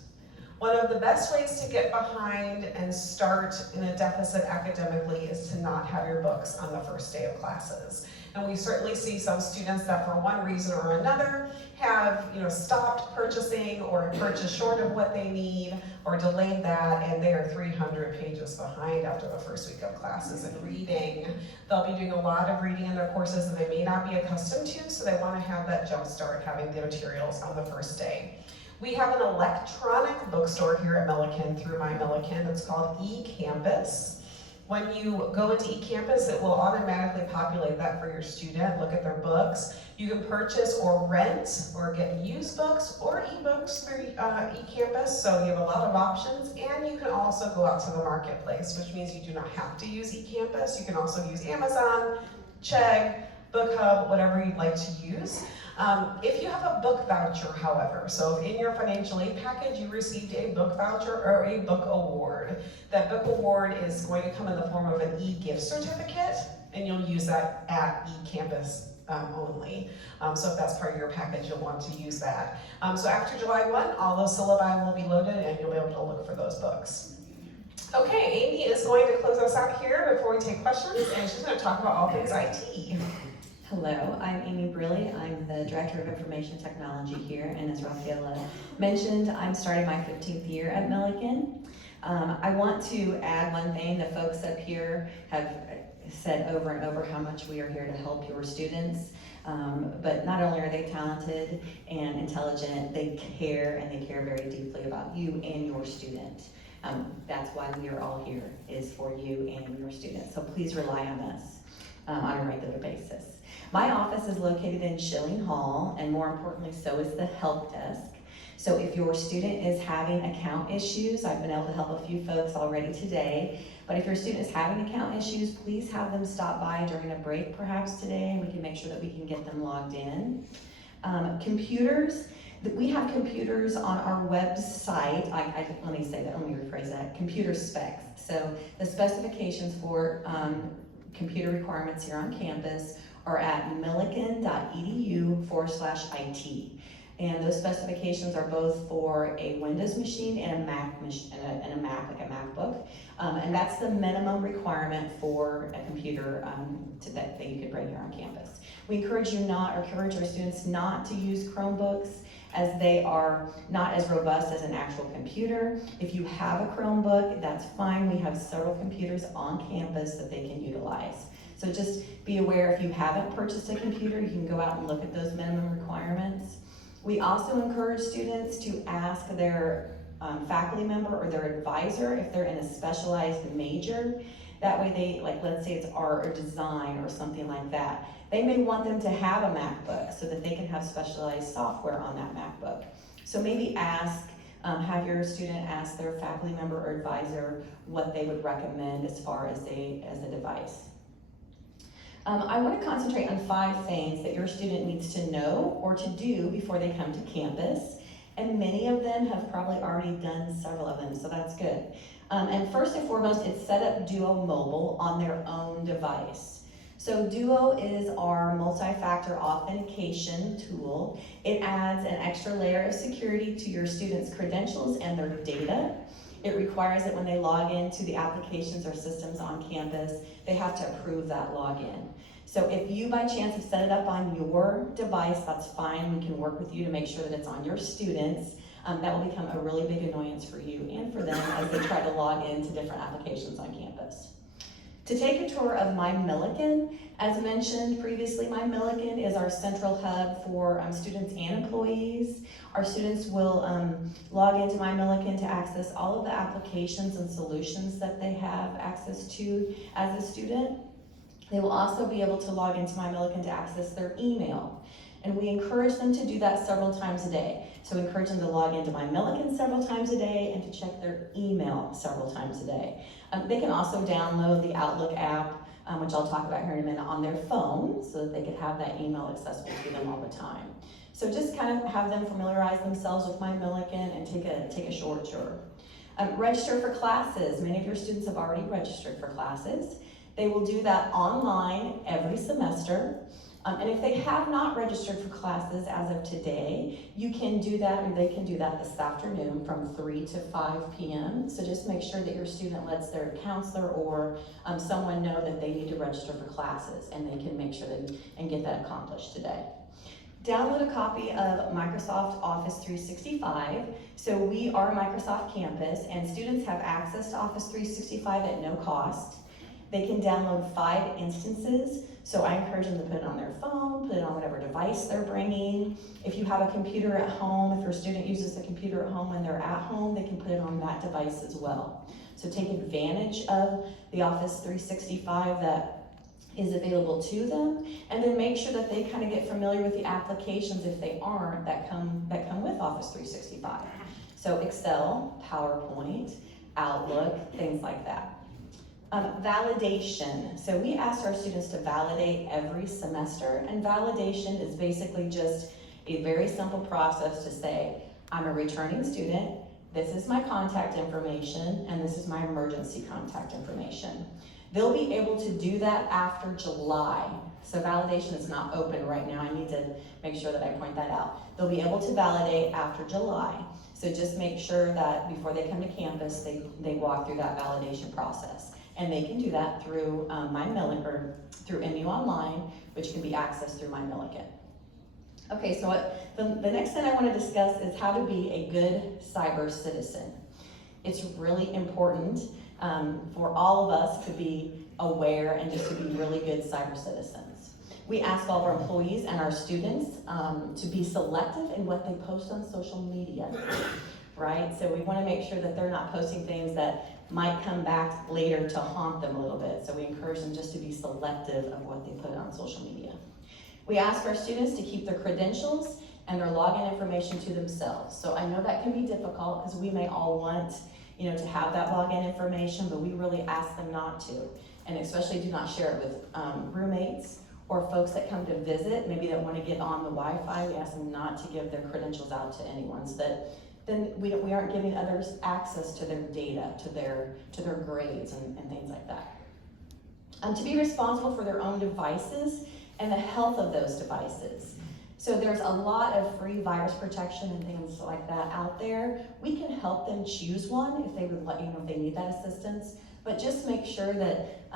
One of the best ways to get behind and start in a deficit academically is to not have your books on the first day of classes. And we certainly see some students that for one reason or another have stopped purchasing or purchased short of what they need or delayed that, and they are 300 pages behind after the first week of classes in reading. They'll be doing a lot of reading in their courses that they may not be accustomed to, so they want to have that jump start having the materials on the first day. We have an electronic bookstore here at Milliken through My Milliken. It's called eCampus. When you go into eCampus, it will automatically populate that for your student. Look at their books. You can purchase or rent or get used books or ebooks through eCampus, so you have a lot of options. And you can also go out to the marketplace, which means you do not have to use eCampus. You can also use Amazon, Chegg, BookHub, whatever you'd like to use. If you have a book voucher, however, so if in your financial aid package you received a book voucher or a book award, that book award is going to come in the form of an e-gift certificate, and you'll use that at eCampus only. So if that's part of your package, you'll want to use that. So after July 1, all those syllabi will be loaded and you'll be able to look for those books. Okay, Amy is going to close us out here before we take questions, and she's going to talk about all things IT. Hello, I'm Amy Briley. I'm the Director of Information Technology here, and as Rafaela mentioned, I'm starting my 15th year at Milliken. I want to add one thing. The folks up here have said over and over how much we are here to help your students, but not only are they talented and intelligent, they care, and they care very deeply about you and your student. That's why we are all here, is for you and your students. So please rely on us on a regular basis. My office is located in Schilling Hall, and more importantly, so is the help desk. So if your student is having account issues, I've been able to help a few folks already today, but if your student is having account issues, please have them stop by during a break perhaps today, and we can make sure that we can get them logged in. Computers, we have computers on our website. Let me say that, let me rephrase that. Computer specs. So the specifications for computer requirements here on campus are at milliken.edu/IT. And those specifications are both for a Windows machine and a Mac machine, and a Mac, like a MacBook. And that's the minimum requirement for a computer that you could bring here on campus. We encourage our students not to use Chromebooks, as they are not as robust as an actual computer. If you have a Chromebook, that's fine. We have several computers on campus that they can utilize. So just be aware, if you haven't purchased a computer, you can go out and look at those minimum requirements. We also encourage students to ask their faculty member or their advisor if they're in a specialized major. That way they, like let's say it's art or design or something like that. They may want them to have a MacBook so that they can have specialized software on that MacBook. So maybe have your student ask their faculty member or advisor what they would recommend as far as a device. I want to concentrate on 5 things that your student needs to know or to do before they come to campus. And many of them have probably already done several of them, so that's good. And first and foremost, it's set up Duo Mobile on their own device. So Duo is our multi-factor authentication tool. It adds an extra layer of security to your students' credentials and their data. It requires that when they log into the applications or systems on campus, they have to approve that login. So if you by chance have set it up on your device, that's fine. We can work with you to make sure that it's on your students. That will become a really big annoyance for you and for them as they try to log into different applications on campus. To take a tour of MyMilliken, as mentioned previously, MyMilliken is our central hub for students and employees. Our students will log into MyMilliken to access all of the applications and solutions that they have access to as a student. They will also be able to log into MyMilliken to access their email. And we encourage them to do that several times a day. So we encourage them to log into MyMilliken several times a day and to check their email several times a day. They can also download the Outlook app, which I'll talk about here in a minute, on their phone so that they can have that email accessible to them all the time. So just kind of have them familiarize themselves with MyMilliken and take a short tour. Register for classes. Many of your students have already registered for classes. They will do that online every semester. And if they have not registered for classes as of today, you can do that, or they can do that this afternoon from 3 to 5 p.m. So just make sure that your student lets their counselor or someone know that they need to register for classes, and they can make sure that and get that accomplished today. Download a copy of Microsoft Office 365. So we are a Microsoft campus, and students have access to Office 365 at no cost. They can download 5 instances, so I encourage them to put it on their phone, put it on whatever device they're bringing. If you have a computer at home, if your student uses a computer at home when they're at home, they can put it on that device as well. So take advantage of the Office 365 that is available to them, and then make sure that they kind of get familiar with the applications, if they aren't, that come with Office 365. So Excel, PowerPoint, Outlook, things like that. Validation. So we ask our students to validate every semester, and validation is basically just a very simple process to say, I'm a returning student, this is my contact information, and this is my emergency contact information. They'll be able to do that after July. So validation is not open right now. I need to make sure that I point that out. They'll be able to validate after July. So just make sure that before they come to campus, they walk through that validation process. And they can do that through MyMilliken, or through MU Online, which can be accessed through MyMilliken. Okay, so the next thing I want to discuss is how to be a good cyber citizen. It's really important for all of us to be aware and just to be really good cyber citizens. We ask all of our employees and our students to be selective in what they post on social media, right? So we want to make sure that they're not posting things that might come back later to haunt them a little bit. So we encourage them just to be selective of what they put on social media. We ask our students to keep their credentials and their login information to themselves. So I know that can be difficult because we may all want, to have that login information, but we really ask them not to. And especially do not share it with roommates or folks that come to visit, maybe that want to get on the Wi-Fi. We ask them not to give their credentials out to anyone, so that then we aren't giving others access to their data, to their grades and things like that. To be responsible for their own devices and the health of those devices. So there's a lot of free virus protection and things like that out there. We can help them choose one if they would let you know if they need that assistance. But just make sure that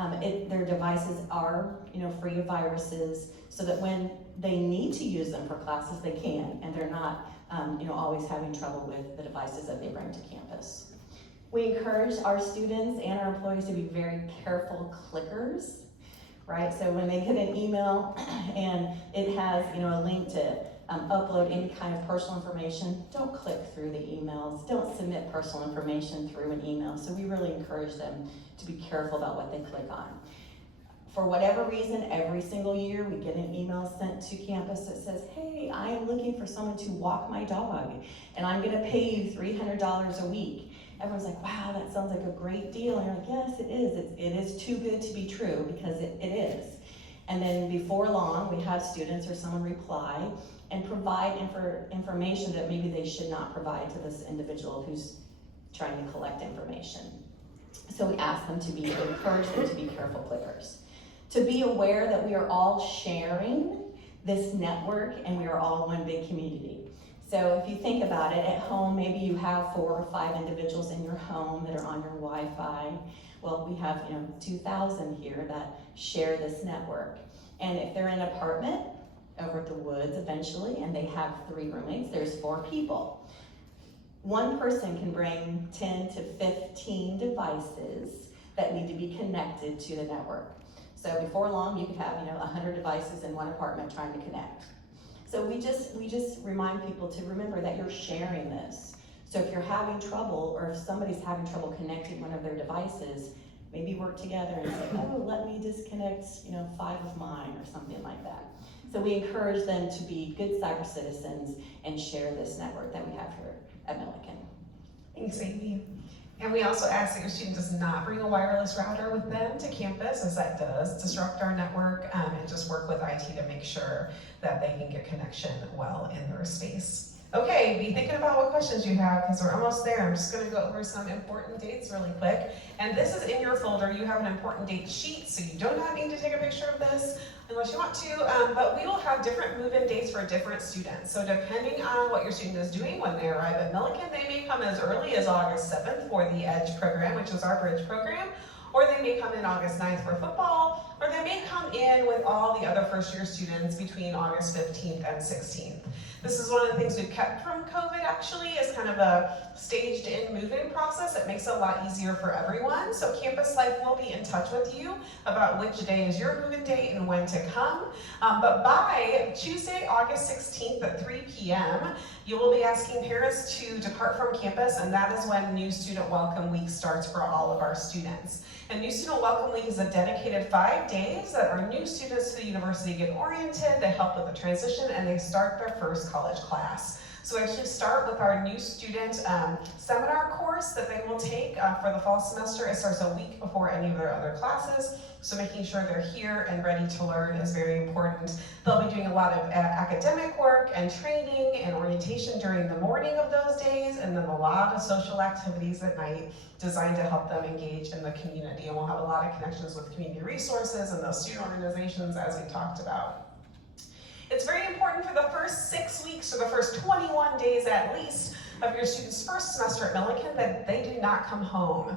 their devices are, free of viruses, so that when they need to use them for classes, they can, and they're not, always having trouble with the devices that they bring to campus. We encourage our students and our employees to be very careful clickers, right? So when they get an email and it has, a link to upload any kind of personal information, don't click through the emails. Don't submit personal information through an email. So we really encourage them to be careful about what they click on. For whatever reason, every single year we get an email sent to campus that says, hey, I am looking for someone to walk my dog, and I'm gonna pay you $300 a week. Everyone's like, wow, that sounds like a great deal. And you're like, yes, it is. It is too good to be true, because it is. And then before long, we have students or someone reply and provide information that maybe they should not provide to this individual who's trying to collect information. So we ask them to encourage them to be careful clickers. To be aware that we are all sharing this network and we are all one big community. So if you think about it, at home, maybe you have 4 or 5 individuals in your home that are on your Wi-Fi. Well, we have 2,000 here that share this network. And if they're in an apartment over at the woods eventually, and they have 3 roommates, there's 4 people. One person can bring 10 to 15 devices that need to be connected to the network. So before long, you could have 100 devices in one apartment trying to connect. So we just remind people to remember that you're sharing this. So if you're having trouble, or if somebody's having trouble connecting one of their devices, maybe work together and say, oh, let me disconnect 5 of mine, or something like that. So we encourage them to be good cyber citizens and share this network that we have here at Millikin. Thanks, Amy. And we also ask that your student does not bring a wireless router with them to campus, as that does disrupt our network, and just work with IT to make sure that they can get connection well in their space. Okay, be thinking about what questions you have, because we're almost there. I'm just going to go over some important dates really quick. And this is in your folder. You have an important date sheet, so you do not need to take a picture of this unless you want to, but we will have different move-in dates for different students. So depending on what your student is doing when they arrive at Millikin, they may come as early as August 7th for the EDGE program, which is our bridge program, or they may come in August 9th for football, or they may come in with all the other first-year students between August 15th and 16th. This is one of the things we've kept from COVID, actually, is kind of a staged-in move-in process. It makes it a lot easier for everyone. So Campus Life will be in touch with you about which day is your move-in date and when to come. But by Tuesday, August 16th at 3 p.m., you will be asking parents to depart from campus, and that is when New Student Welcome Week starts for all of our students. And New Student Welcome Week is a dedicated 5 days that our new students to the university get oriented, they help with the transition, and they start their first college class. So we actually start with our new student seminar course that they will take for the fall semester. It starts a week before any of their other classes. So making sure they're here and ready to learn is very important. They'll be doing a lot of academic work and training and orientation during the morning of those days, and then a lot of social activities at night designed to help them engage in the community. And we'll have a lot of connections with community resources and those student organizations, as we talked about. It's very important for the first 6 weeks, or the first 21 days at least, of your student's first semester at Millikin that they do not come home.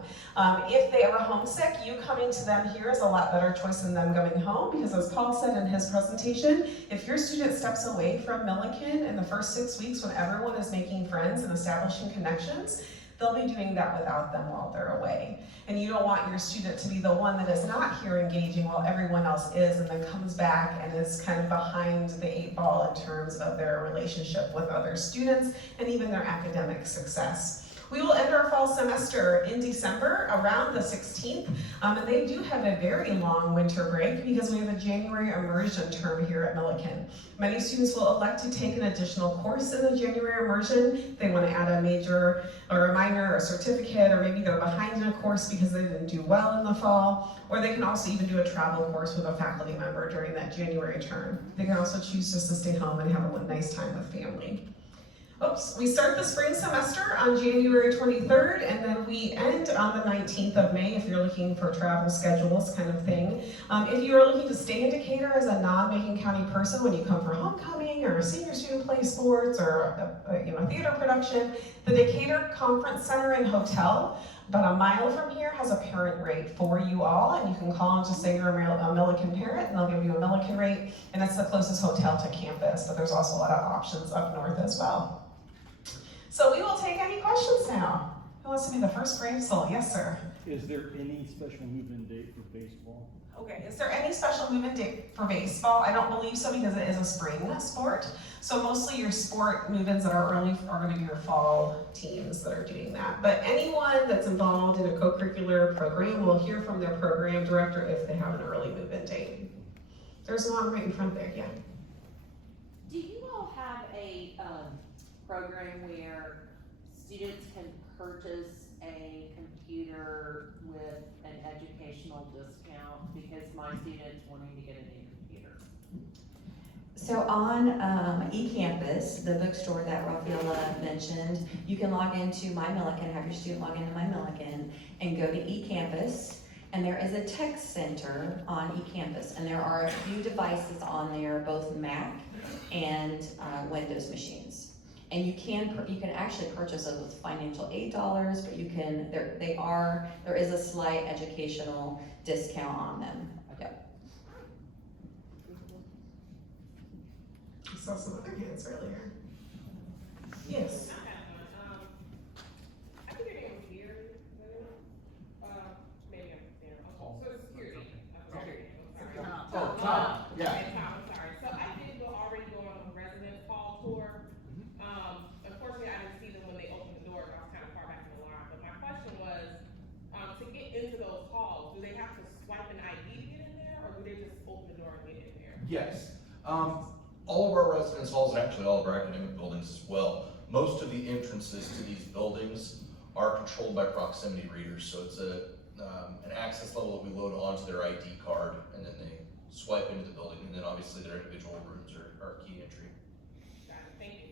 If they are homesick, you coming to them here is a lot better choice than them going home, because as Paul said in his presentation, if your student steps away from Millikin in the first 6 weeks when everyone is making friends and establishing connections, they'll be doing that without them while they're away. And you don't want your student to be the one that is not here engaging while everyone else is, and then comes back and is kind of behind the 8 ball in terms of their relationship with other students and even their academic success. We will end our fall semester in December around the 16th, and they do have a very long winter break because we have a January immersion term here at Millikin. Many students will elect to take an additional course in the January immersion. They want to add a major or a minor or a certificate, or maybe they're behind in a course because they didn't do well in the fall, or they can also even do a travel course with a faculty member during that January term. They can also choose just to stay home and have a nice time with family. We start the spring semester on January 23rd, and then we end on the 19th of May if you're looking for travel schedules kind of thing. If you are looking to stay in Decatur as a non-Macon County person when you come for homecoming or senior student play sports or a theater production, the Decatur Conference Center and Hotel, about a mile from here, has a parent rate for you all, and you can call and just say you're a Milliken parent, and they'll give you a Milliken rate, and it's the closest hotel to campus, but there's also a lot of options up north as well. So we will take any questions now. Who wants to be the first brave soul? Yes, sir. Is there any special movement date for baseball? Okay, is there any special movement date for baseball? I don't believe so because it is a spring sport. So mostly your sport movements that are early are going to be your fall teams that are doing that. But anyone that's involved in a co-curricular program will hear from their program director if they have an early movement date. There's one right in front there, yeah. Do you all have a program where students can purchase a computer with an educational discount? Because my student's wanting to get a new computer. So on eCampus, the bookstore that Rafaela mentioned, you can log into My Milliken, have your student log into My Milliken, and go to eCampus. And there is a tech center on eCampus, and there are a few devices on there, both Mac and Windows machines. And you can actually purchase those with financial aid dollars, but you can there is a slight educational discount on them. Yep. I saw some other hands earlier. Yes. I think your name was Gary. Maybe I'm there. Social Security. Tom. Yeah. Okay, Tom, I'm sorry. So I did already go on a residence hall tour. Unfortunately, I didn't see them when they opened the doors. I was kind of far back in the line. But my question was, to get into those halls, do they have to swipe an ID to get in there, or do they just open the door and get in there? Yes. All of our residence halls, and actually all of our academic buildings as well, most of the entrances to these buildings are controlled by proximity readers. So it's an access level that we load onto their ID card, and then they swipe into the building, and then obviously their individual rooms are key entry. Got it. Thank you.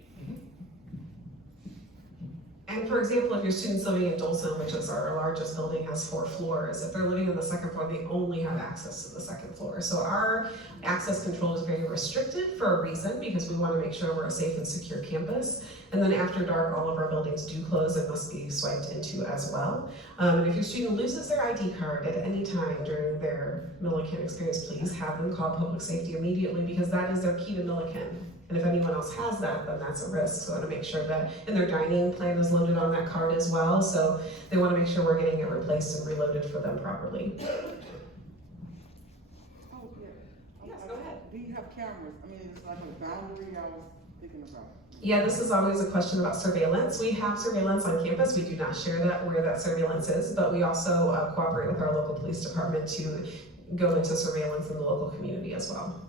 And for example, if your student's living in Dolson, which is our largest building, has 4 floors, if they're living on the second floor, they only have access to the second floor. So our access control is very restricted for a reason, because we want to make sure we're a safe and secure campus. And then after dark, all of our buildings do close and must be swiped into as well. And if your student loses their ID card at any time during their Milliken experience, please have them call public safety immediately, because that is their key to Milliken. And if anyone else has that, then that's a risk. So I want to make sure that, and their dining plan is loaded on that card as well. So they want to make sure we're getting it replaced and reloaded for them properly. Oh, yeah. Yes, go ahead. Do you have cameras? I mean, it's like a boundary I was thinking about. Yeah, this is always a question about surveillance. We have surveillance on campus. We do not share that where that surveillance is, but we also cooperate with our local police department to go into surveillance in the local community as well.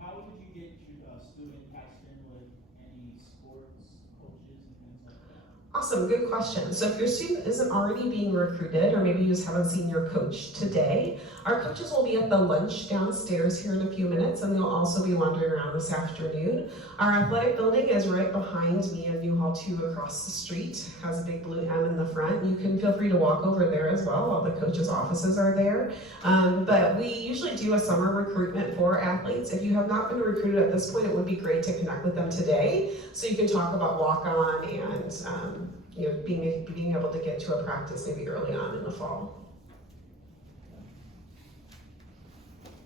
How would you get your student patched in with any sports coaches and things like that? Awesome, good question. So if your student isn't already being recruited, or maybe you just haven't seen your coach today, our coaches will be at the lunch downstairs here in a few minutes, and they'll also be wandering around this afternoon. Our athletic building is right behind me in New Hall 2 across the street, has a big blue M in the front. You can feel free to walk over there as well. All the coaches' offices are there. But we usually do a summer recruitment for athletes. If you have not been recruited at this point, it would be great to connect with them today, so you can talk about walk-on and being able to get to a practice maybe early on in the fall.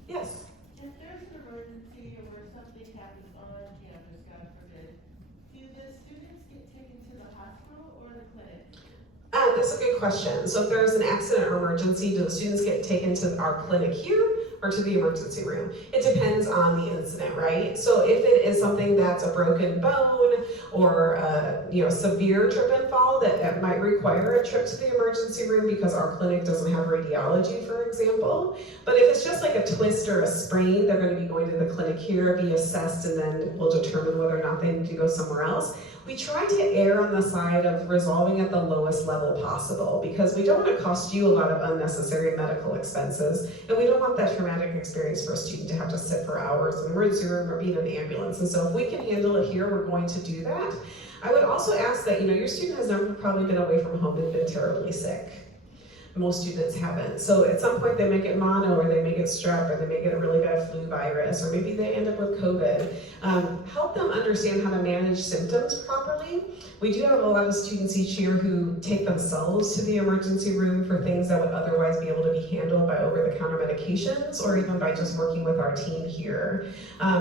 Yes? If there's an emergency or where something happens on campus, God forbid, do the students get taken to the hospital or the clinic? That's a good question. So if there's an accident or emergency, do the students get taken to our clinic here or to the emergency room? It depends on the incident, right? So if it is something that's a broken bone or a severe trip and fall that might require a trip to the emergency room because our clinic doesn't have radiology, for example. But if it's just like a twist or a sprain, they're going to be going to the clinic here, be assessed, and then we'll determine whether or not they need to go somewhere else. We try to err on the side of resolving at the lowest level possible, because we don't want to cost you a lot of unnecessary medical expenses, and we don't want that traumatic traumatic experience for a student to have to sit for hours in the emergency room or be in an ambulance. And so if we can handle it here, we're going to do that. I would also ask that, your student has never probably been away from home and been terribly sick. Most students haven't. So at some point they may get mono, or they may get strep, or they may get a really bad flu virus, or maybe they end up with COVID. Help them understand how to manage symptoms properly. We do have a lot of students each year who take themselves to the emergency room for things that would otherwise be able to be handled by over-the-counter medications, or even by just working with our team here.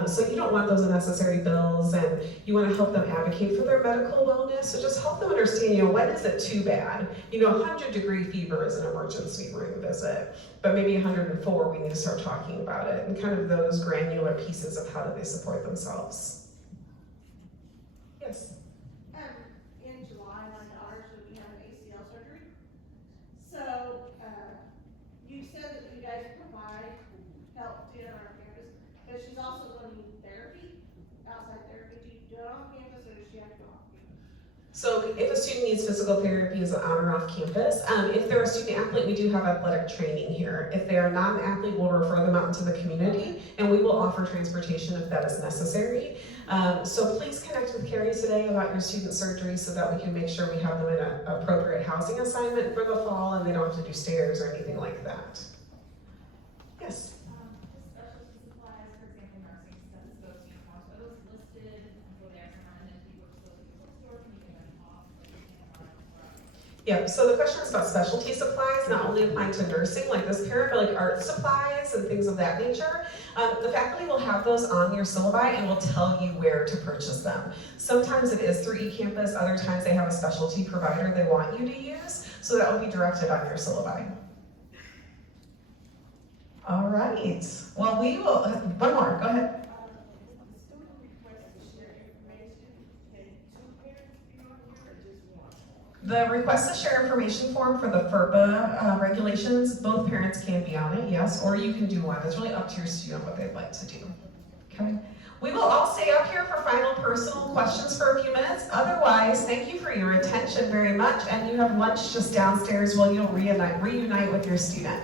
So you don't want those unnecessary bills, and you want to help them advocate for their medical wellness. So just help them understand, when is it too bad? 100-degree fever is an emergency room visit, but maybe 104, we need to start talking about it, and kind of those granular pieces of how do they support themselves. Yes? In July, my daughter's going to be having ACL surgery. So, you said that you guys provide help to on our campus, but she's also going to need therapy, outside therapy. Do you do it on campus, or does she have to go off campus? So if a student needs physical therapy, is it on or off campus? If they're a student athlete, we do have athletic training here. If they are not an athlete, we'll refer them out into the community, and we will offer transportation if that is necessary. So please connect with Carrie today about your student surgery so that we can make sure we have them in an appropriate housing assignment for the fall, and they don't have to do stairs or anything like that. Yes? Specialty supplies, for example, nursing stethoscopes, uniforms, are those listed for the extra and then people just go to the bookstore, can you get them off? Yeah, so the question is about specialty supplies, not only applying to nursing, like this parent, but like art supplies and things of that nature. The faculty will have those on your syllabi and will tell you where to purchase them. Sometimes it is through eCampus, other times they have a specialty provider they want you to use, so that will be directed on your syllabi. All right, well we will, one more, go ahead. The request to share information form for the FERPA regulations, both parents can be on it, yes, or you can do one. It's really up to your student what they'd like to do, okay? We will all stay up here for final personal questions for a few minutes. Otherwise, thank you for your attention very much, and you have lunch just downstairs while you'll reunite with your student.